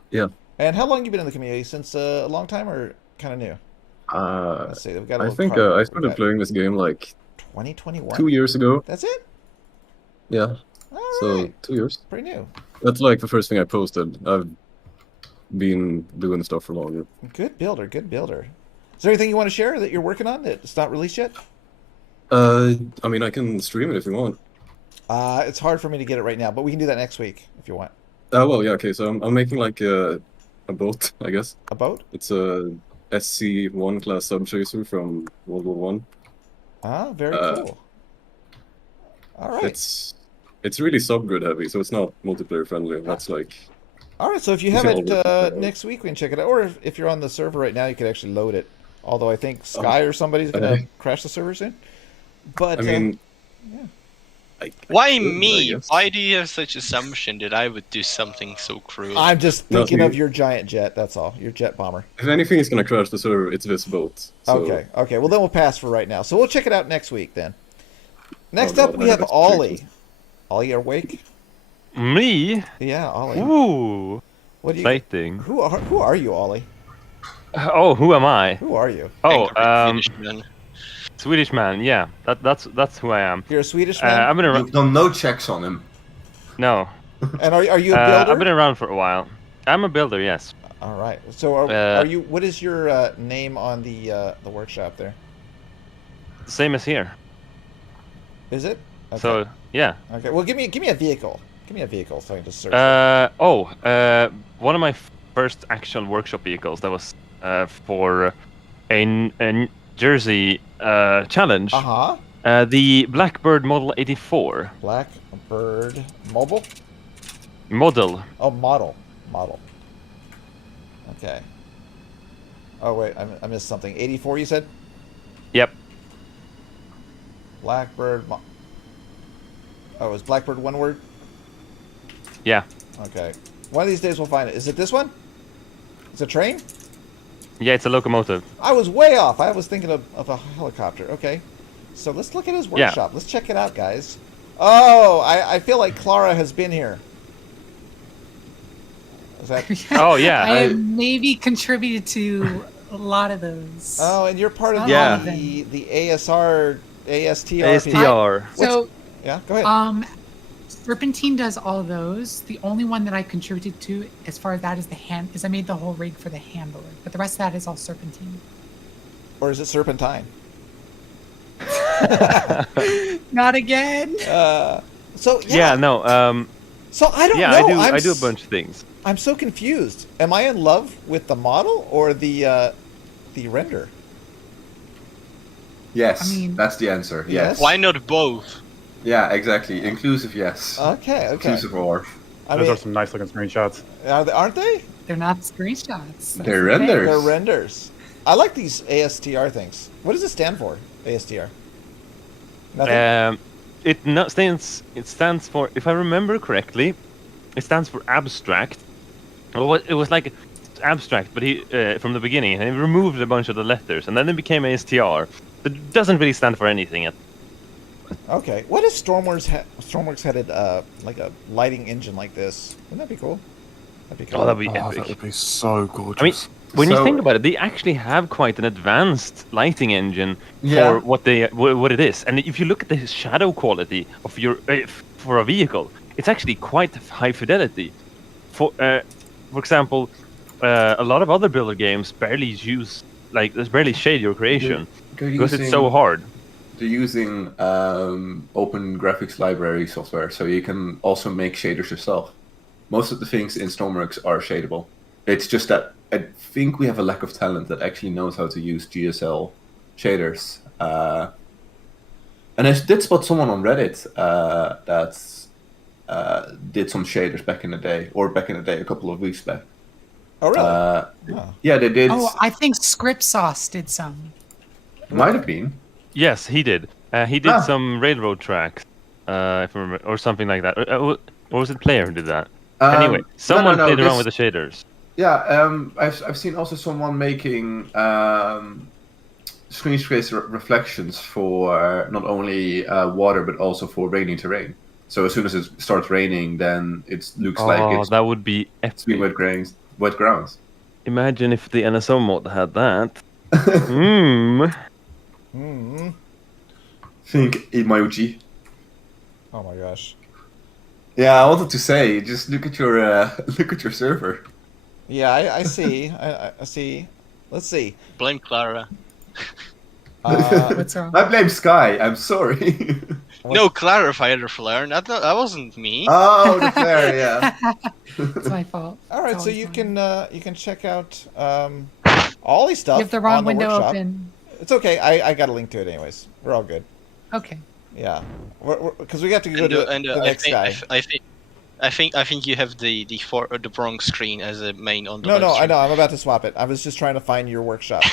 Yeah. And how long have you been in the community? Since a long time or kind of new? Let's see. We've got. I think I started playing this game like 2021. 2 years ago. That's it. Yeah. All so right. 2 years. Pretty new. That's like the first thing I posted. I've been doing stuff for longer. Good builder. Is there anything you want to share that you're working on that's not released yet? I mean, I can stream it if you want. It's hard for me to get it right now, but we can do that next week if you want. Well, yeah, okay. So I'm making like a boat, I guess. A boat? It's a SC-1 class subchaser from World War One. Ah, very cool. All right. It's really subgrid heavy, so it's not multiplayer friendly. That's like. All right, so if you have it next week, we can check it out. Or if you're on the server right now, you could actually load it. Although I think Sky or somebody's going to crash the server soon. But, I mean... yeah. Why me? Why do you have such assumption that I would do something so cruel? I'm just thinking of your giant jet, that's all. Your jet bomber. If anything is going to crash the server, it's this boat. So... Okay. Well, then we'll pass for right now. So we'll check it out next week, then. Next up, we have Ollie. Ollie, you awake? Me? Yeah, Ollie. Ooh. What do you? Exciting. Who are you, Ollie? Oh, who am I? Who are you? Oh, Swedish man. Swedish man. Yeah, that's who I am. You're a Swedish man. I've been around. You've done no checks on him. No. And are you a builder? I've been around for a while. I'm a builder. Yes. All right. So are you? What is your name on the workshop there? Same as here. Is it? Okay. So yeah. Okay. Well, give me a vehicle. Give me a vehicle so I can just search. One of my first actual workshop vehicles that was for a Jersey challenge. The Blackbird Model 84. Blackbird Mobile? Model. Oh, model. Okay. Oh, wait, I missed something. 84, you said? Yep. Blackbird... Oh, is Blackbird one word? Yeah. Okay. One of these days we'll find it. Is it this one? It's a train? Yeah, it's a locomotive. I was way off. I was thinking of a helicopter. Okay. So let's look at his workshop. Yeah. Let's check it out, guys. Oh, I feel like Klara has been here. Is that... Oh, yeah. I have maybe contributed to a lot of those. Oh, and you're part of the ASTR. So, yeah, go ahead. Serpentine does all of those. The only one that I contributed to, as far as that, is I made the whole rig for the handler. But the rest of that is all Serpentine. Or is it Serpentine? Not again. So yeah, no. So I don't know. I do a bunch of things. I'm so confused. Am I in love with the model or the render? Yes, that's the answer. Yes. Why not both? Yeah, exactly. Inclusive, yes. Okay. Inclusive or. Those are some nice looking screenshots. Aren't they? They're not screenshots. They're renders. They're renders. I like these ASTR things. What does it stand for? ASTR. Nothing? It stands for, if I remember correctly, it stands for abstract. Well, it was like abstract, but he from the beginning, and he removed a bunch of the letters, and then it became ASTR. But it doesn't really stand for anything. Okay. What if Stormworks had like a lighting engine like this? Wouldn't that be cool? That'd be cool. Oh, that'd be epic. That would be so gorgeous. I mean, when you think about it, they actually have quite an advanced lighting engine for what it is. And if you look at the shadow quality of your for a vehicle, it's actually quite high fidelity. For example, a lot of other builder games barely shade your creation because it's so hard. They're using open graphics library software, so you can also make shaders yourself. Most of the things in Stormworks are shadable. It's just that I think we have a lack of talent that actually knows how to use GSL shaders. And I did spot someone on Reddit that did some shaders back in the day, a couple of weeks back. Oh, really? Yeah, they did. Oh, I think Script Sauce did some. Might have been. Yes, he did. He did some railroad tracks, if I remember, or something like that. Or was it Player who did that? Anyway, someone played around with the shaders. Yeah, I've seen also someone making screen space reflections for not only water but also for rainy terrain. So as soon as it starts raining, then it looks like it's that would be epic. Wet grounds. Imagine if the NSO mod had that. Think Imauji. Oh my gosh. Yeah, I wanted to say, just look at your server. Yeah, I see. I see. Let's see. Blame Klara. What's wrong? I blame Sky. I'm sorry. No, Klara fired the flare. That wasn't me. Oh, the flare. Yeah. It's my fault. All right, so you can check out Ollie stuff. You have the wrong on the window workshop. open. It's okay. I got a link to it anyways. We're all good. Okay. Yeah, because we got to go to the next guy. I think you have the wrong screen as a main on the. No, I know. I'm about to swap it. I was just trying to find your workshop.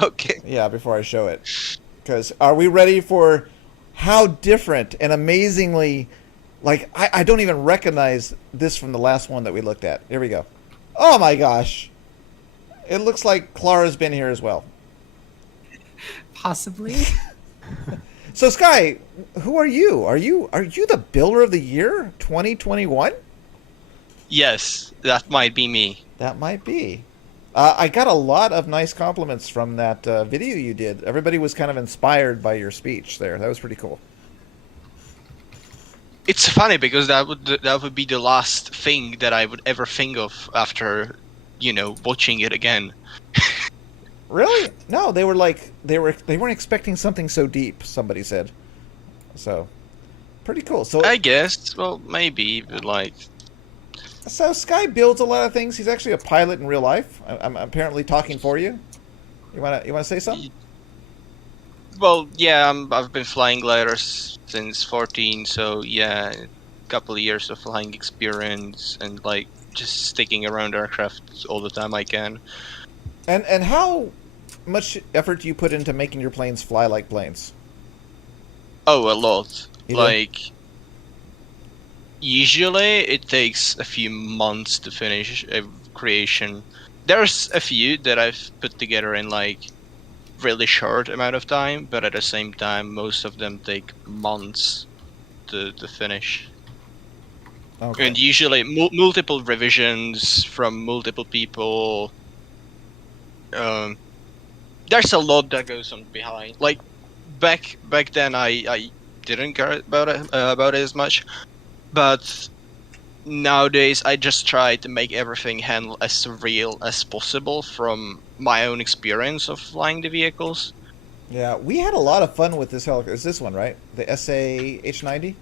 Okay. Yeah, before I show it. Because are we ready for how different and amazingly, like I don't even recognize this from the last one that we looked at. Here we go. Oh my gosh, it looks like Klara's been here as well. Possibly. So Sky, who are you? Are you the Builder of the Year 2021? Yes, that might be me. That might be. I got a lot of nice compliments from that video you did. Everybody was kind of inspired by your speech there. That was pretty cool. It's funny because that would be the last thing that I would ever think of after watching it again. Really? No, they weren't expecting something so deep. Somebody said. So, pretty cool. So I guess. Well, maybe, but like. So Sky builds a lot of things. He's actually a pilot in real life. I'm apparently talking for you. You wanna say something? Well, yeah, I've been flying gliders since 14, so yeah, a couple of years of flying experience and like just sticking around aircraft all the time I can. And how much effort do you put into making your planes fly like planes? Oh, a lot. You like, usually it takes a few months to finish a creation. There's a few that I've put together in like really short amount of time, but at the same time, most of them take months to finish. Okay. And usually multiple revisions from multiple people. There's a lot that goes on behind. Like back then, I didn't care about it as much, but nowadays I just try to make everything handle as real as possible from my own experience of flying the vehicles. Yeah, we had a lot of fun with this helicopter. Is this one right? The SAH-90?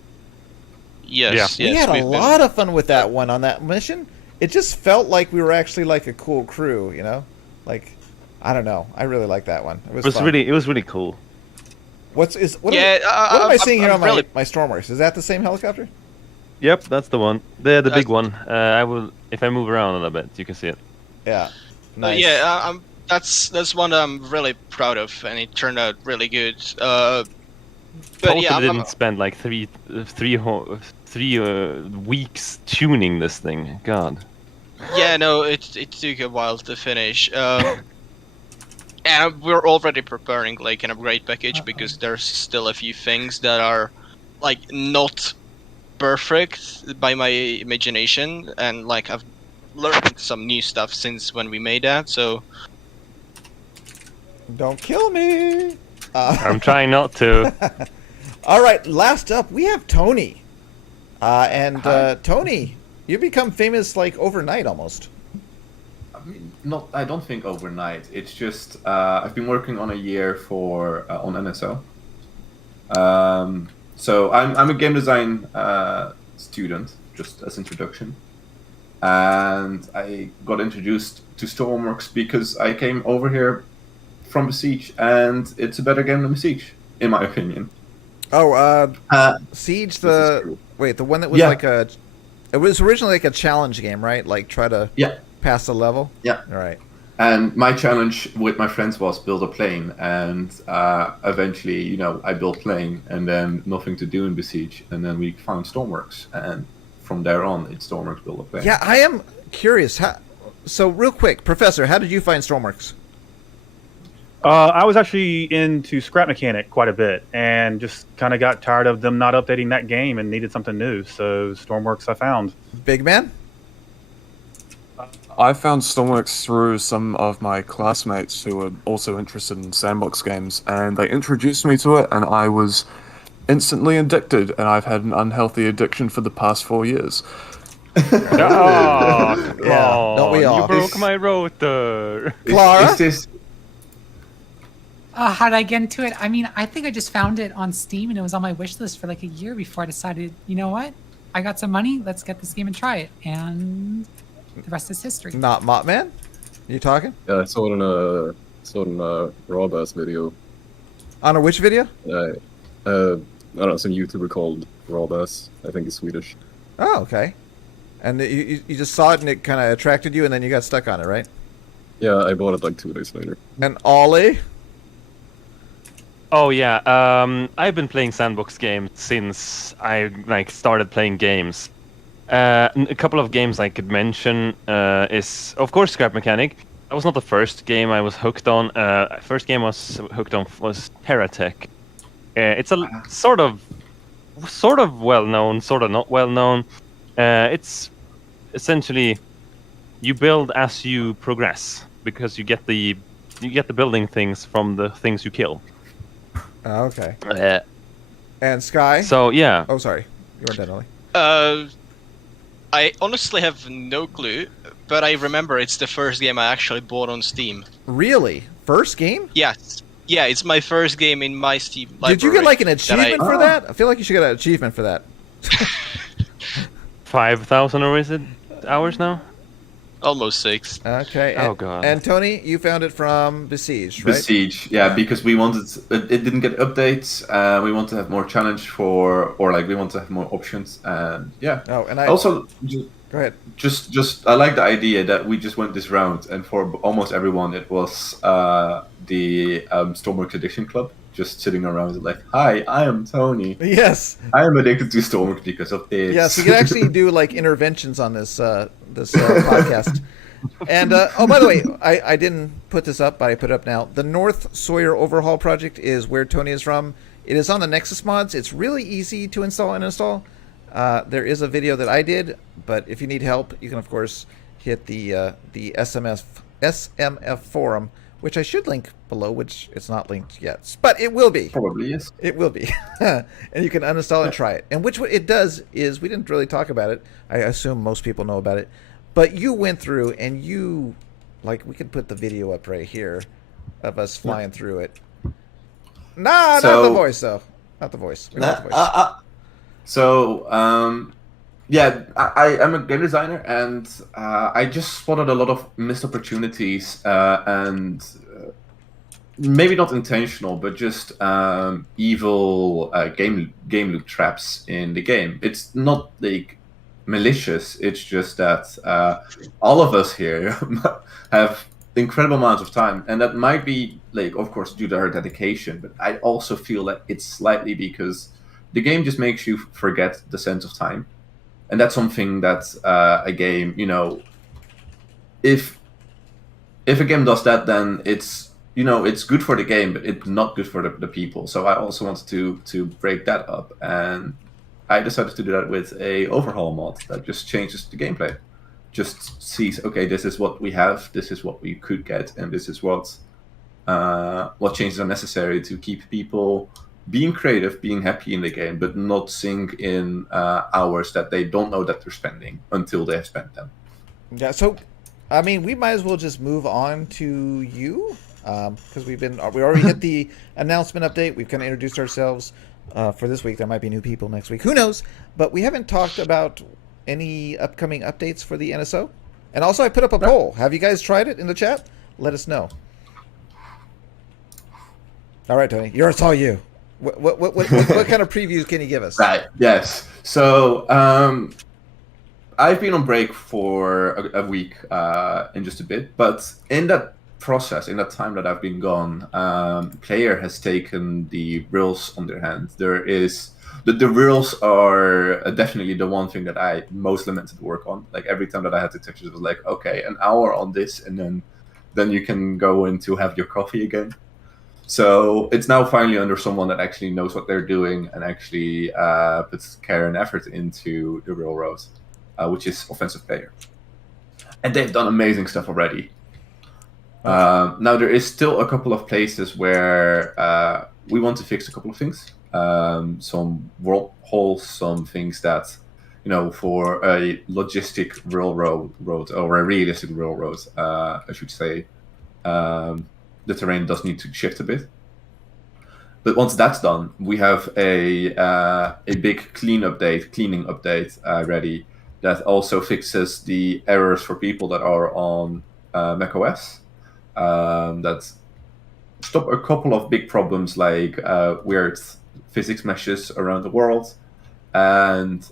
Yes. We had a lot of fun with that one on that mission. It just felt like we were actually like a cool crew, Like, I don't know. I really like that one. It was fun. It was really cool. What am I seeing here on my Stormworks? Is that the same helicopter? Yep, that's the one. The big one. I will, if I move around a little bit, you can see it. Yeah. Nice. That's one I'm really proud of, and it turned out really good. But yeah, didn't spend like three weeks tuning this thing. God. Yeah, no, it took a while to finish. And we're already preparing like an upgrade package because there's still a few things that are like not perfect by my imagination, and like I've learned some new stuff since when we made that. So don't kill me. I'm trying not to. All right, last up we have Tony, and Tony, you become famous like overnight almost. I mean, I don't think overnight. It's just I've been working on a year on NSO. So I'm a game design student, just as introduction, and I got introduced to Stormworks because I came over here from Besiege, and it's a better game than Besiege, in my opinion. Oh, Siege, the one that was it was originally like a challenge game, right? Like try to pass the level. Yeah. All right. And my challenge with my friends was build a plane, and eventually, I built plane, and then nothing to do in Besiege, and then we found Stormworks, and from there on, it's Stormworks build a plane. Yeah, I am curious. So, real quick, Professor, how did you find Stormworks? I was actually into Scrap Mechanic quite a bit, and just kind of got tired of them not updating that game and needed something new. So Stormworks I found. Big Man? I found Stormworks through some of my classmates who were also interested in sandbox games, and they introduced me to it, and I was instantly addicted, and I've had an unhealthy addiction for the past 4 years. Don't we all? You broke my rotor. Klara? How did I get into it? I mean, I think I just found it on Steam, and it was on my wish list for like a year before I decided, you know what? I got some money. Let's get this game and try it. And the rest is history. NotMopMan? You talking? Yeah, I saw it in a Raw Bass video. On a which video? I don't know, some YouTuber called Raw Bass. I think he's Swedish. Oh, okay. And you just saw it and it kind of attracted you, and then you got stuck on it, right? Yeah, I bought it like 2 days later. And Ollie? Oh yeah, I've been playing sandbox games since I started playing games. A couple of games I could mention is, of course, Scrap Mechanic. That was not the first game I was hooked on. First game I was hooked on was Terratech. It's a sort of well-known, sort of not well-known. It's essentially you build as you progress because you get the building things from the things you kill. Oh, okay. And Sky? So yeah. Oh, sorry. You weren't done, Ollie. I honestly have no clue, but I remember it's the first game I actually bought on Steam. Really? First game? Yes. Yeah, it's my first game in my Steam library. Did you get like an achievement for that? I feel like you should get an achievement for that. 5,000 or is it hours now? Almost 6. Okay. Oh god. And Tony, you found it from Besiege, right? Besiege, yeah, because we wanted it didn't get updates. We want to have more challenge we want to have more options. And yeah. Oh, and I also go ahead. Just I like the idea that we just went this round, and for almost everyone it was the Stormworks Addiction Club, just sitting around like, hi, I am Tony. Yes. I am addicted to Stormworks because of this. Yes, you can actually do like interventions on this podcast. And oh, by the way, I didn't put this up, but I put it up now. The North Sawyer Overhaul project is where Tony is from. It is on the Nexus mods. It's really easy to install and install. There is a video that I did, but if you need help, you can of course hit the SMF forum, which I should link below, which it's not linked yet, but it will be. Probably yes. It will be, and you can uninstall and try it. And which it does is we didn't really talk about it. I assume most people know about it, but you went through and you, like, we could put the video up right here of us flying through it. Nah, not the voice though. Not the voice. We don't have the voice. Yeah, I am a game designer, and I just spotted a lot of missed opportunities, and maybe not intentional, but just evil game loop traps in the game. It's not like malicious. It's just that all of us here have incredible amounts of time, and that might be, like, of course, due to her dedication, but I also feel like it's slightly because the game just makes you forget the sense of time. And that's something that a game, if a game does that, then it's good for the game, but it's not good for the people. So I also wanted to break that up, and I decided to do that with a Overhaul mod that just changes the gameplay. Just sees, okay, this is what we have, this is what we could get, and this is what changes are necessary to keep people being creative, being happy in the game, but not sink in hours that they don't know that they're spending until they have spent them. Yeah, so, I mean, we might as well just move on to you, because we already hit the announcement update. We've kind of introduced ourselves for this week. There might be new people next week. Who knows? But we haven't talked about any upcoming updates for the NSO. And also, I put up a poll. Have you guys tried it in the chat? Let us know. All right, Tony. It's all you. What kind of previews can you give us? Right. Yes. So I've been on break for a week in just a bit, but in that process, in that time that I've been gone, player has taken the rules on their hand. There is the rules are definitely the one thing that I most lamented to work on. Like every time that I had to touch it, it was like, okay, an hour on this, and then you can go in to have your coffee again. So it's now finally under someone that actually knows what they're doing and actually puts care and effort into the railroad, which is offensive player. And they've done amazing stuff already. Now there is still a couple of places where we want to fix a couple of things. Some world holes, some things that, for a logistic railroad or a realistic railroad, I should say, the terrain does need to shift a bit. But once that's done, we have a big cleaning update ready that also fixes the errors for people that are on macOS. That stop a couple of big problems like weird physics meshes around the world and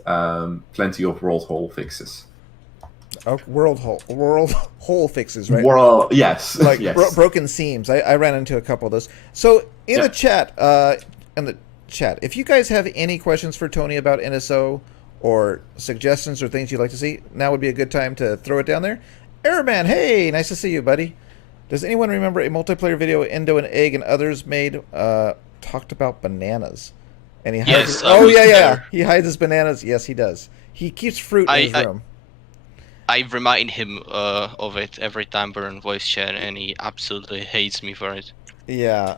plenty of world hole fixes. Oh, world hole fixes, right? Yes. Like yes. Broken seams. I ran into a couple of those. So in the chat, if you guys have any questions for Tony about NSO or suggestions or things you'd like to see, now would be a good time to throw it down there. Airman, hey, nice to see you, buddy. Does anyone remember a multiplayer video Endo and Egg and others made talked about bananas? And he hides he hides his bananas. Yes, he does. He keeps fruit in his room. I remind him of it every time we're in voice chat, and he absolutely hates me for it. Yeah,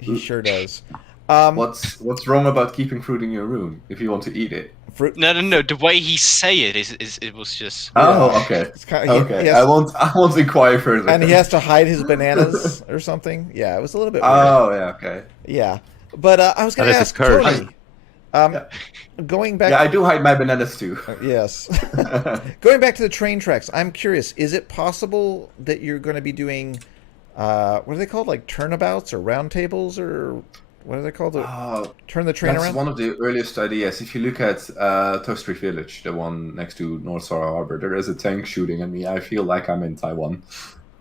he sure does. What's wrong about keeping fruit in your room if you want to eat it? Fruit. No. The way he say it is it was just. Oh, okay. It's kinda, Okay. I won't inquire further. And he has to hide his bananas or something. Yeah, it was a little bit weird. Oh, yeah. Okay. Yeah, but I was going to ask Tony. Going back. Yeah, I do hide my bananas too. Yes. Going back to the train tracks, I'm curious. Is it possible that you're going to be doing, what are they called, like turnabouts or round tables, or what are they called? Turn the train around. That's one of the earliest ideas. If you look at Toastry Village, the one next to North Star Harbor, there is a tank shooting at me. I feel like I'm in Taiwan.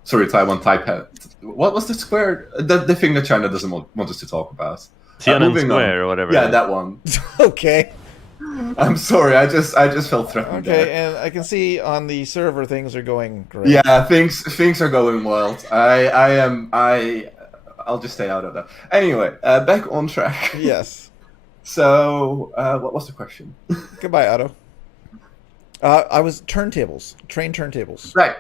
Sorry, Taiwan, Taipei. What was the square? The thing that China doesn't want us to talk about. Tiananmen Square or whatever. Yeah, that one. Okay. I'm sorry. I just felt threatened. Okay, there. and I can see on the server things are going great. Yeah, things are going wild. I'll just stay out of that. Anyway, back on track. Yes. So, what was the question? Goodbye, Otto. I was train turntables. Right.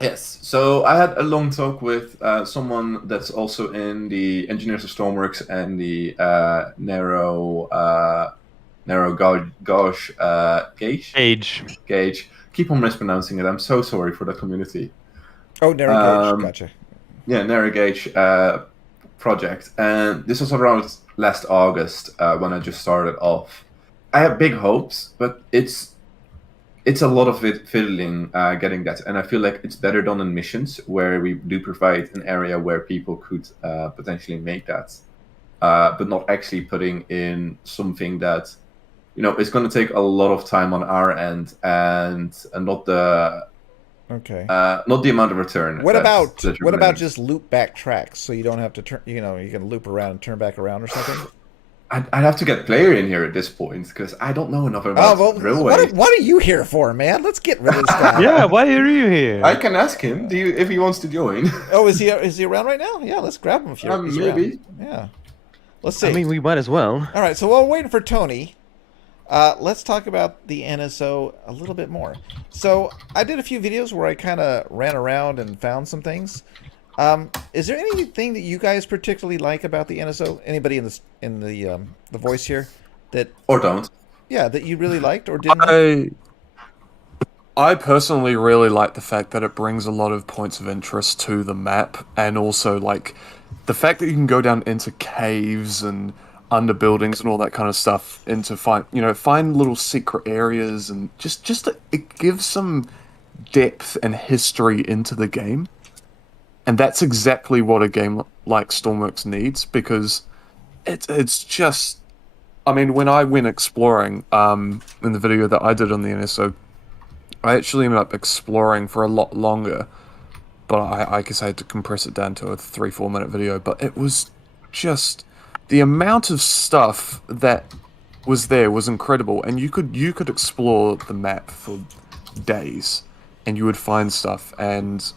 Yes. So I had a long talk with someone that's also in the Engineers of Stormworks and the narrow gauge. Keep on mispronouncing it. I'm so sorry for the community. Oh, narrow gauge. Gotcha. Yeah, narrow gauge project, and this was around last August when I just started off. I have big hopes, but it's a lot of fiddling getting that, and I feel like it's better done in missions where we do provide an area where people could potentially make that, but not actually putting in something that is going to take a lot of time on our end and not the not the amount of return. What about just loop back tracks so you don't have to turn? You can loop around and turn back around or something. I'd have to get player in here at this point because I don't know enough about railway. What are you here for, man? Let's get rid of this guy. Yeah, why are you here? I can ask him. If he wants to join? Oh, is he around right now? Yeah, let's grab him if you're maybe. Around. Yeah, let's see. I mean, we might as well. All right, so while we're waiting for Tony, let's talk about the NSO a little bit more. So I did a few videos where I kind of ran around and found some things. Is there anything that you guys particularly like about the NSO? Anybody in the voice here that that you really liked or didn't? I personally really like the fact that it brings a lot of points of interest to the map, and also like the fact that you can go down into caves and under buildings and all that kind of stuff, and to find little secret areas, and it gives some depth and history into the game. And that's exactly what a game like Stormworks needs, because it's just... I mean, when I went exploring, in the video that I did on the NSO, I actually ended up exploring for a lot longer, but I guess I had to compress it down to a 3-4 minute video, but it was just... The amount of stuff that was there was incredible, and you could explore the map for days, and you would find stuff, and...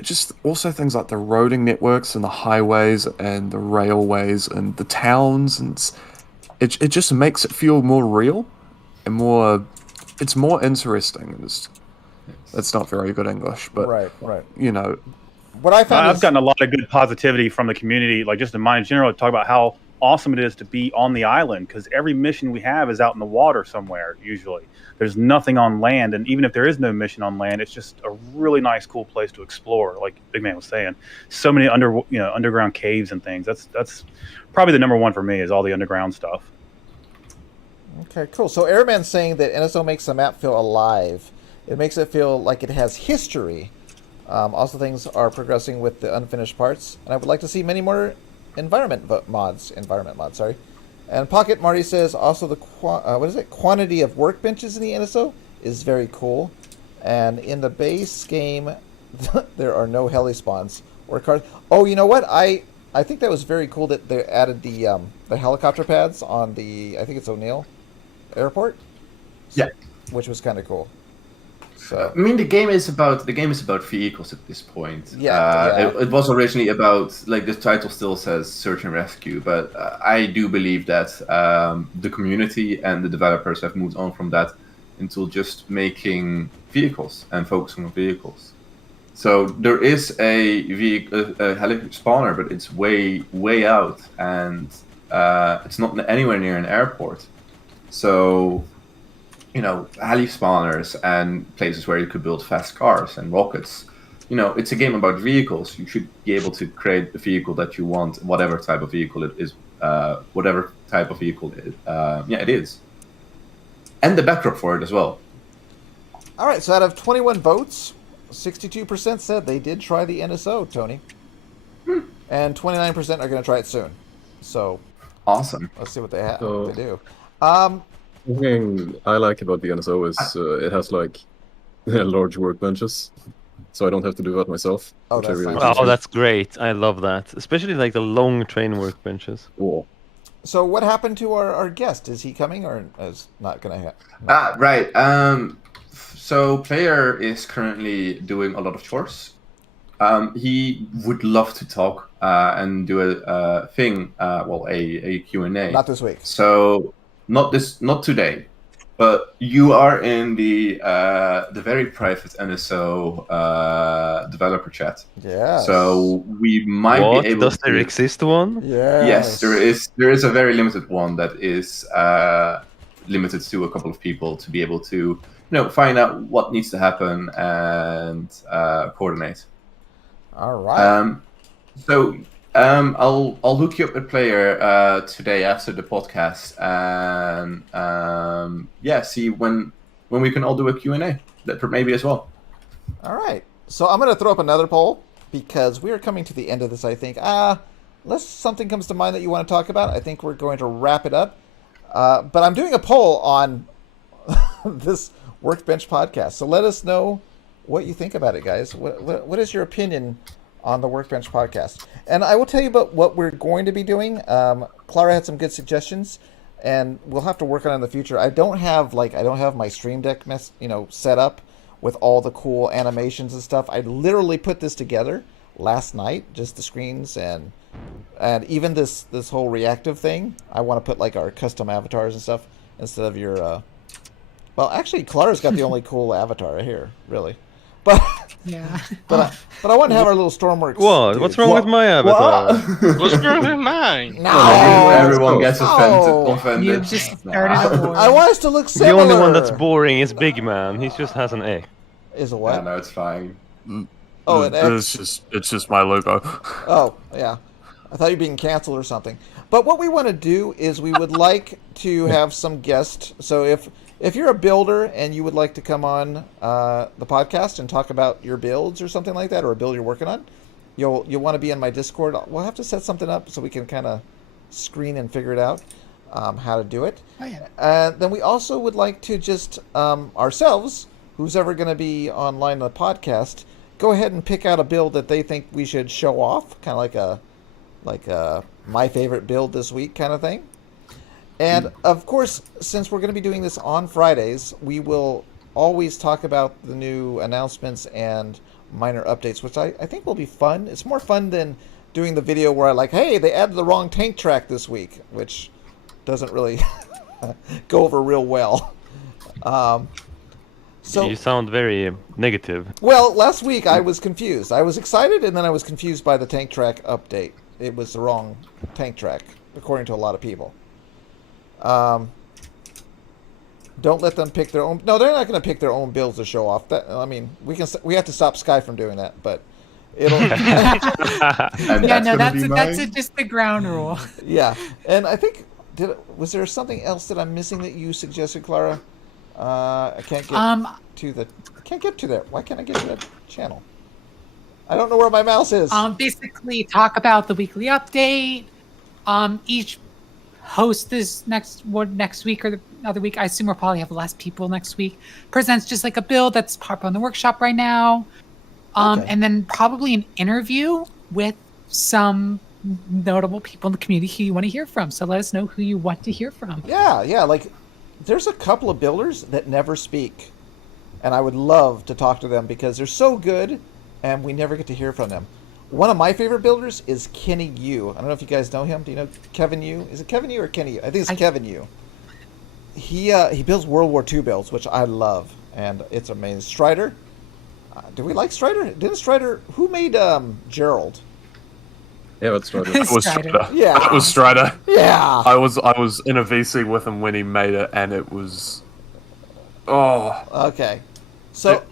just also things like the roading networks and the highways and the railways and the towns, and it just makes it feel more real and it's more interesting. That's not very good English, but right. What I found I've gotten a lot of good positivity from the community, like just in mind in general, to talk about how awesome it is to be on the island, because every mission we have is out in the water somewhere. Usually there's nothing on land, and even if there is no mission on land, it's just a really nice, cool place to explore. Like Big Man was saying, so many underground caves and things. That's probably the number one for me, is all the underground stuff. Okay, cool. So Airman's saying that NSO makes the map feel alive. It makes it feel like it has history. Also, things are progressing with the unfinished parts, and I would like to see many more environment mods. Sorry. And Pocket Marty says also the quantity of workbenches in the NSO is very cool. And in the base game, there are no heli spawns or cars. Oh, you know what? I think that was very cool that they added the helicopter pads on the, I think it's O'Neill Airport. Yeah, which was kind of cool. So I mean, the game is about vehicles at this point. Yeah, It was originally about, like the title still says, search and rescue, but I do believe that the community and the developers have moved on from that into just making vehicles and focusing on vehicles. So there is a heli spawner, but it's way out, and it's not anywhere near an airport. So, alley spawners and places where you could build fast cars and rockets. It's a game about vehicles. You should be able to create the vehicle that you want, whatever type of vehicle it is. It is. And the backdrop for it as well. All right, so out of 21 votes, 62% said they did try the NSO, Tony. And 29% are going to try it soon. So awesome. Let's see what they have. So, what they do. The thing I like about the NSO is it has like large workbenches, so I don't have to do that myself. Oh, which I that's really nice. Oh, appreciate. that's great. I love that. Especially like the long train workbenches. Cool. So what happened to our guest? Is he coming or is not going to happen? Right. So player is currently doing a lot of chores. He would love to talk and do a thing. A Q&A. Not this week. So not today. But you are in the very private NSO developer chat. Yeah. So we might be able. Does there exist one? Yes, there is. There is a very limited one that is limited to a couple of people to be able to, find out what needs to happen and coordinate. All right. I'll hook you up with player today after the podcast and see when we can all do a Q&A that maybe as well. All right. So I'm going to throw up another poll because we are coming to the end of this, I think. Unless something comes to mind that you want to talk about, I think we're going to wrap it up. But I'm doing a poll on this Workbench podcast. So let us know what you think about it, guys. What is your opinion on the Workbench podcast? And I will tell you about what we're going to be doing. Klara had some good suggestions, and we'll have to work on it in the future. I don't have my Stream Deck set up with all the cool animations and stuff. I literally put this together last night, just the screens and even this whole reactive thing. I want to put like our custom avatars and stuff instead of your well, actually Klara's got the only cool avatar here, really. But yeah. But I want to have our little Stormworks. What? dude. What's wrong with my avatar? What's wrong with mine? No, Everyone gets offended. You've just started a war. I want us to look The similar. only one that's boring is Bigman. He just has an A. Is a what? Yeah, no, it's fine. Oh, an X. It's just my logo. Oh, yeah. I thought you were being canceled or something. But what we want to do is we would like to have some guests. So if you're a builder and you would like to come on the podcast and talk about your builds or something like that, or a build you're working on, you'll want to be in my Discord. We'll have to set something up so we can kind of screen and figure it out how to do it. Oh, yeah. Then we also would like to just ourselves, who's ever going to be online on the podcast, go ahead and pick out a build that they think we should show off, kind of like a my favorite build this week kind of thing. And of course, since we're going to be doing this on Fridays, we will always talk about the new announcements and minor updates, which I think will be fun. It's more fun than doing the video where I like, hey, they added the wrong tank track this week, which doesn't really go over real well. So You sound very negative. well, last week I was confused. I was excited, and then I was confused by the tank track update. It was the wrong tank track, according to a lot of people. Don't let them pick their own. No, they're not going to pick their own builds to show off. That we have to stop Sky from doing that, but it'll. Yeah, no, that's just the ground rule. Yeah, and I think was there something else that I'm missing that you suggested, Klara? I can't get to there. Why can't I get to that channel? I don't know where my mouse is. Basically talk about the weekly update. Each host this next week or the other week. I assume we'll probably have less people next week. Presents just like a build that's popular in the workshop right now. Okay. And then probably an interview with some notable people in the community who you want to hear from. So let us know who you want to hear from. Yeah, like there's a couple of builders that never speak, and I would love to talk to them because they're so good and we never get to hear from them. One of my favorite builders is Kenny Yu. I don't know if you guys know him. Do you know Kevin Yu? Is it Kevin Yu or Kenny Yu? I think it's Kevin Yu. He builds World War II builds, which I love, and it's amazing. Strider. Do we like Strider? Didn't Strider? Who made Gerald? Yeah, that's right. That was Strider. Strider. Yeah. That was Strider. Yeah. I was in a VC with him when he made it, and it was. Oh. Okay. So.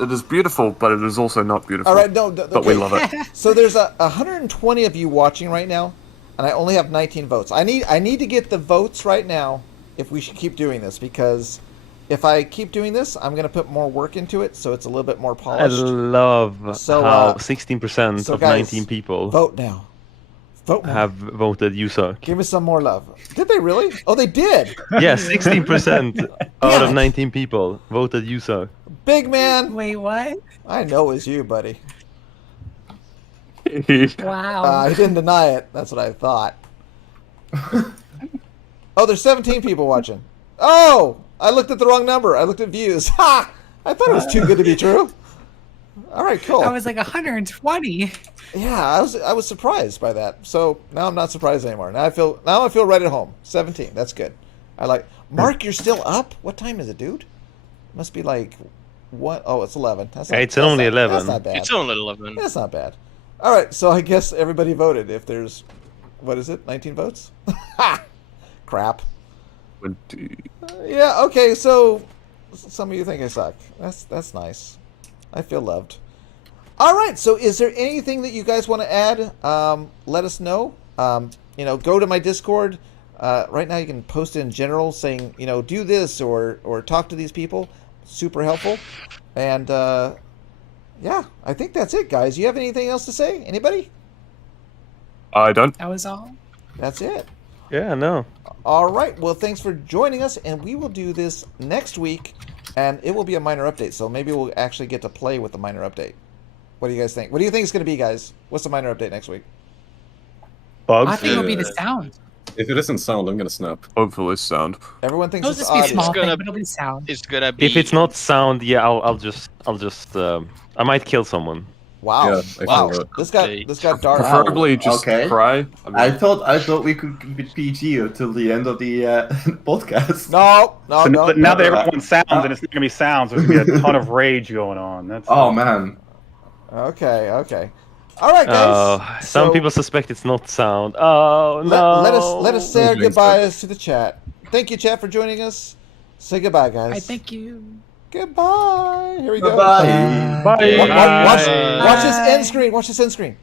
It is beautiful, but it is also not beautiful. All right. No. But we love it. So there's 120 of you watching right now, and I only have 19 votes. I need to get the votes right now if we should keep doing this, because if I keep doing this, I'm going to put more work into it, so it's a little bit more I polished. love So, how 16% so of guys, 19 people Vote now. Vote now. have voted you suck. Give me some more love. Did they really? Oh, they did. Yeah, 16% out of 19 people voted you suck. Big man. Wait, what? I know it's you, buddy. Wow. He didn't deny it. That's what I thought. Oh, there's 17 people watching. Oh, I looked at the wrong number. I looked at views. Ha! I thought it was too good to be true. All right, cool. I was like 120. Yeah, I was surprised by that. So now I'm not surprised anymore. Now I feel right at home. 17. That's good. I like. Mark, you're still up? What time is it, dude? Must be like what? Oh, it's 11. That's not, It's only 11. That's not bad. It's only 11. That's not bad. All right, so I guess everybody voted. If there's, what is it, 19 votes? Ha! Crap. Yeah. Okay. So some of you think I suck. That's nice. I feel loved. All right. So is there anything that you guys want to add? Let us know. Go to my Discord. Right now you can post it in general saying, do this or talk to these people. Super helpful. And yeah, I think that's it, guys. You have anything else to say? Anybody? I don't. That was all. That's it. Yeah, no. All right. Well, thanks for joining us, and we will do this next week, and it will be a minor update. So maybe we'll actually get to play with the minor update. What do you guys think? What do you think it's going to be, guys? What's the minor update next week? Bugs. I think it'll be the sound. If it isn't sound, I'm gonna snap. Hopefully, sound. Everyone thinks It'll it's just be a audio. small gonna- thing, but it'll be sound. It's gonna be. If it's not sound, yeah, I'll just I might kill someone. Wow. Yeah, I Wow. feel that. This got dark. Preferably just okay. cry. I thought we could keep it PG until the end of the podcast. No, So no. now that everyone's sounds and it's not gonna be sounds, there's gonna be a ton of rage going on. That's Oh man. Okay. All right, guys. Some So people suspect it's not sound. Oh no! let us say our Thanks, goodbyes to the chat. Thank you, chat, for joining us. Say goodbye, guys. I thank you. Goodbye. Here we go. Bye. Bye. Watch this end screen. Watch this end screen.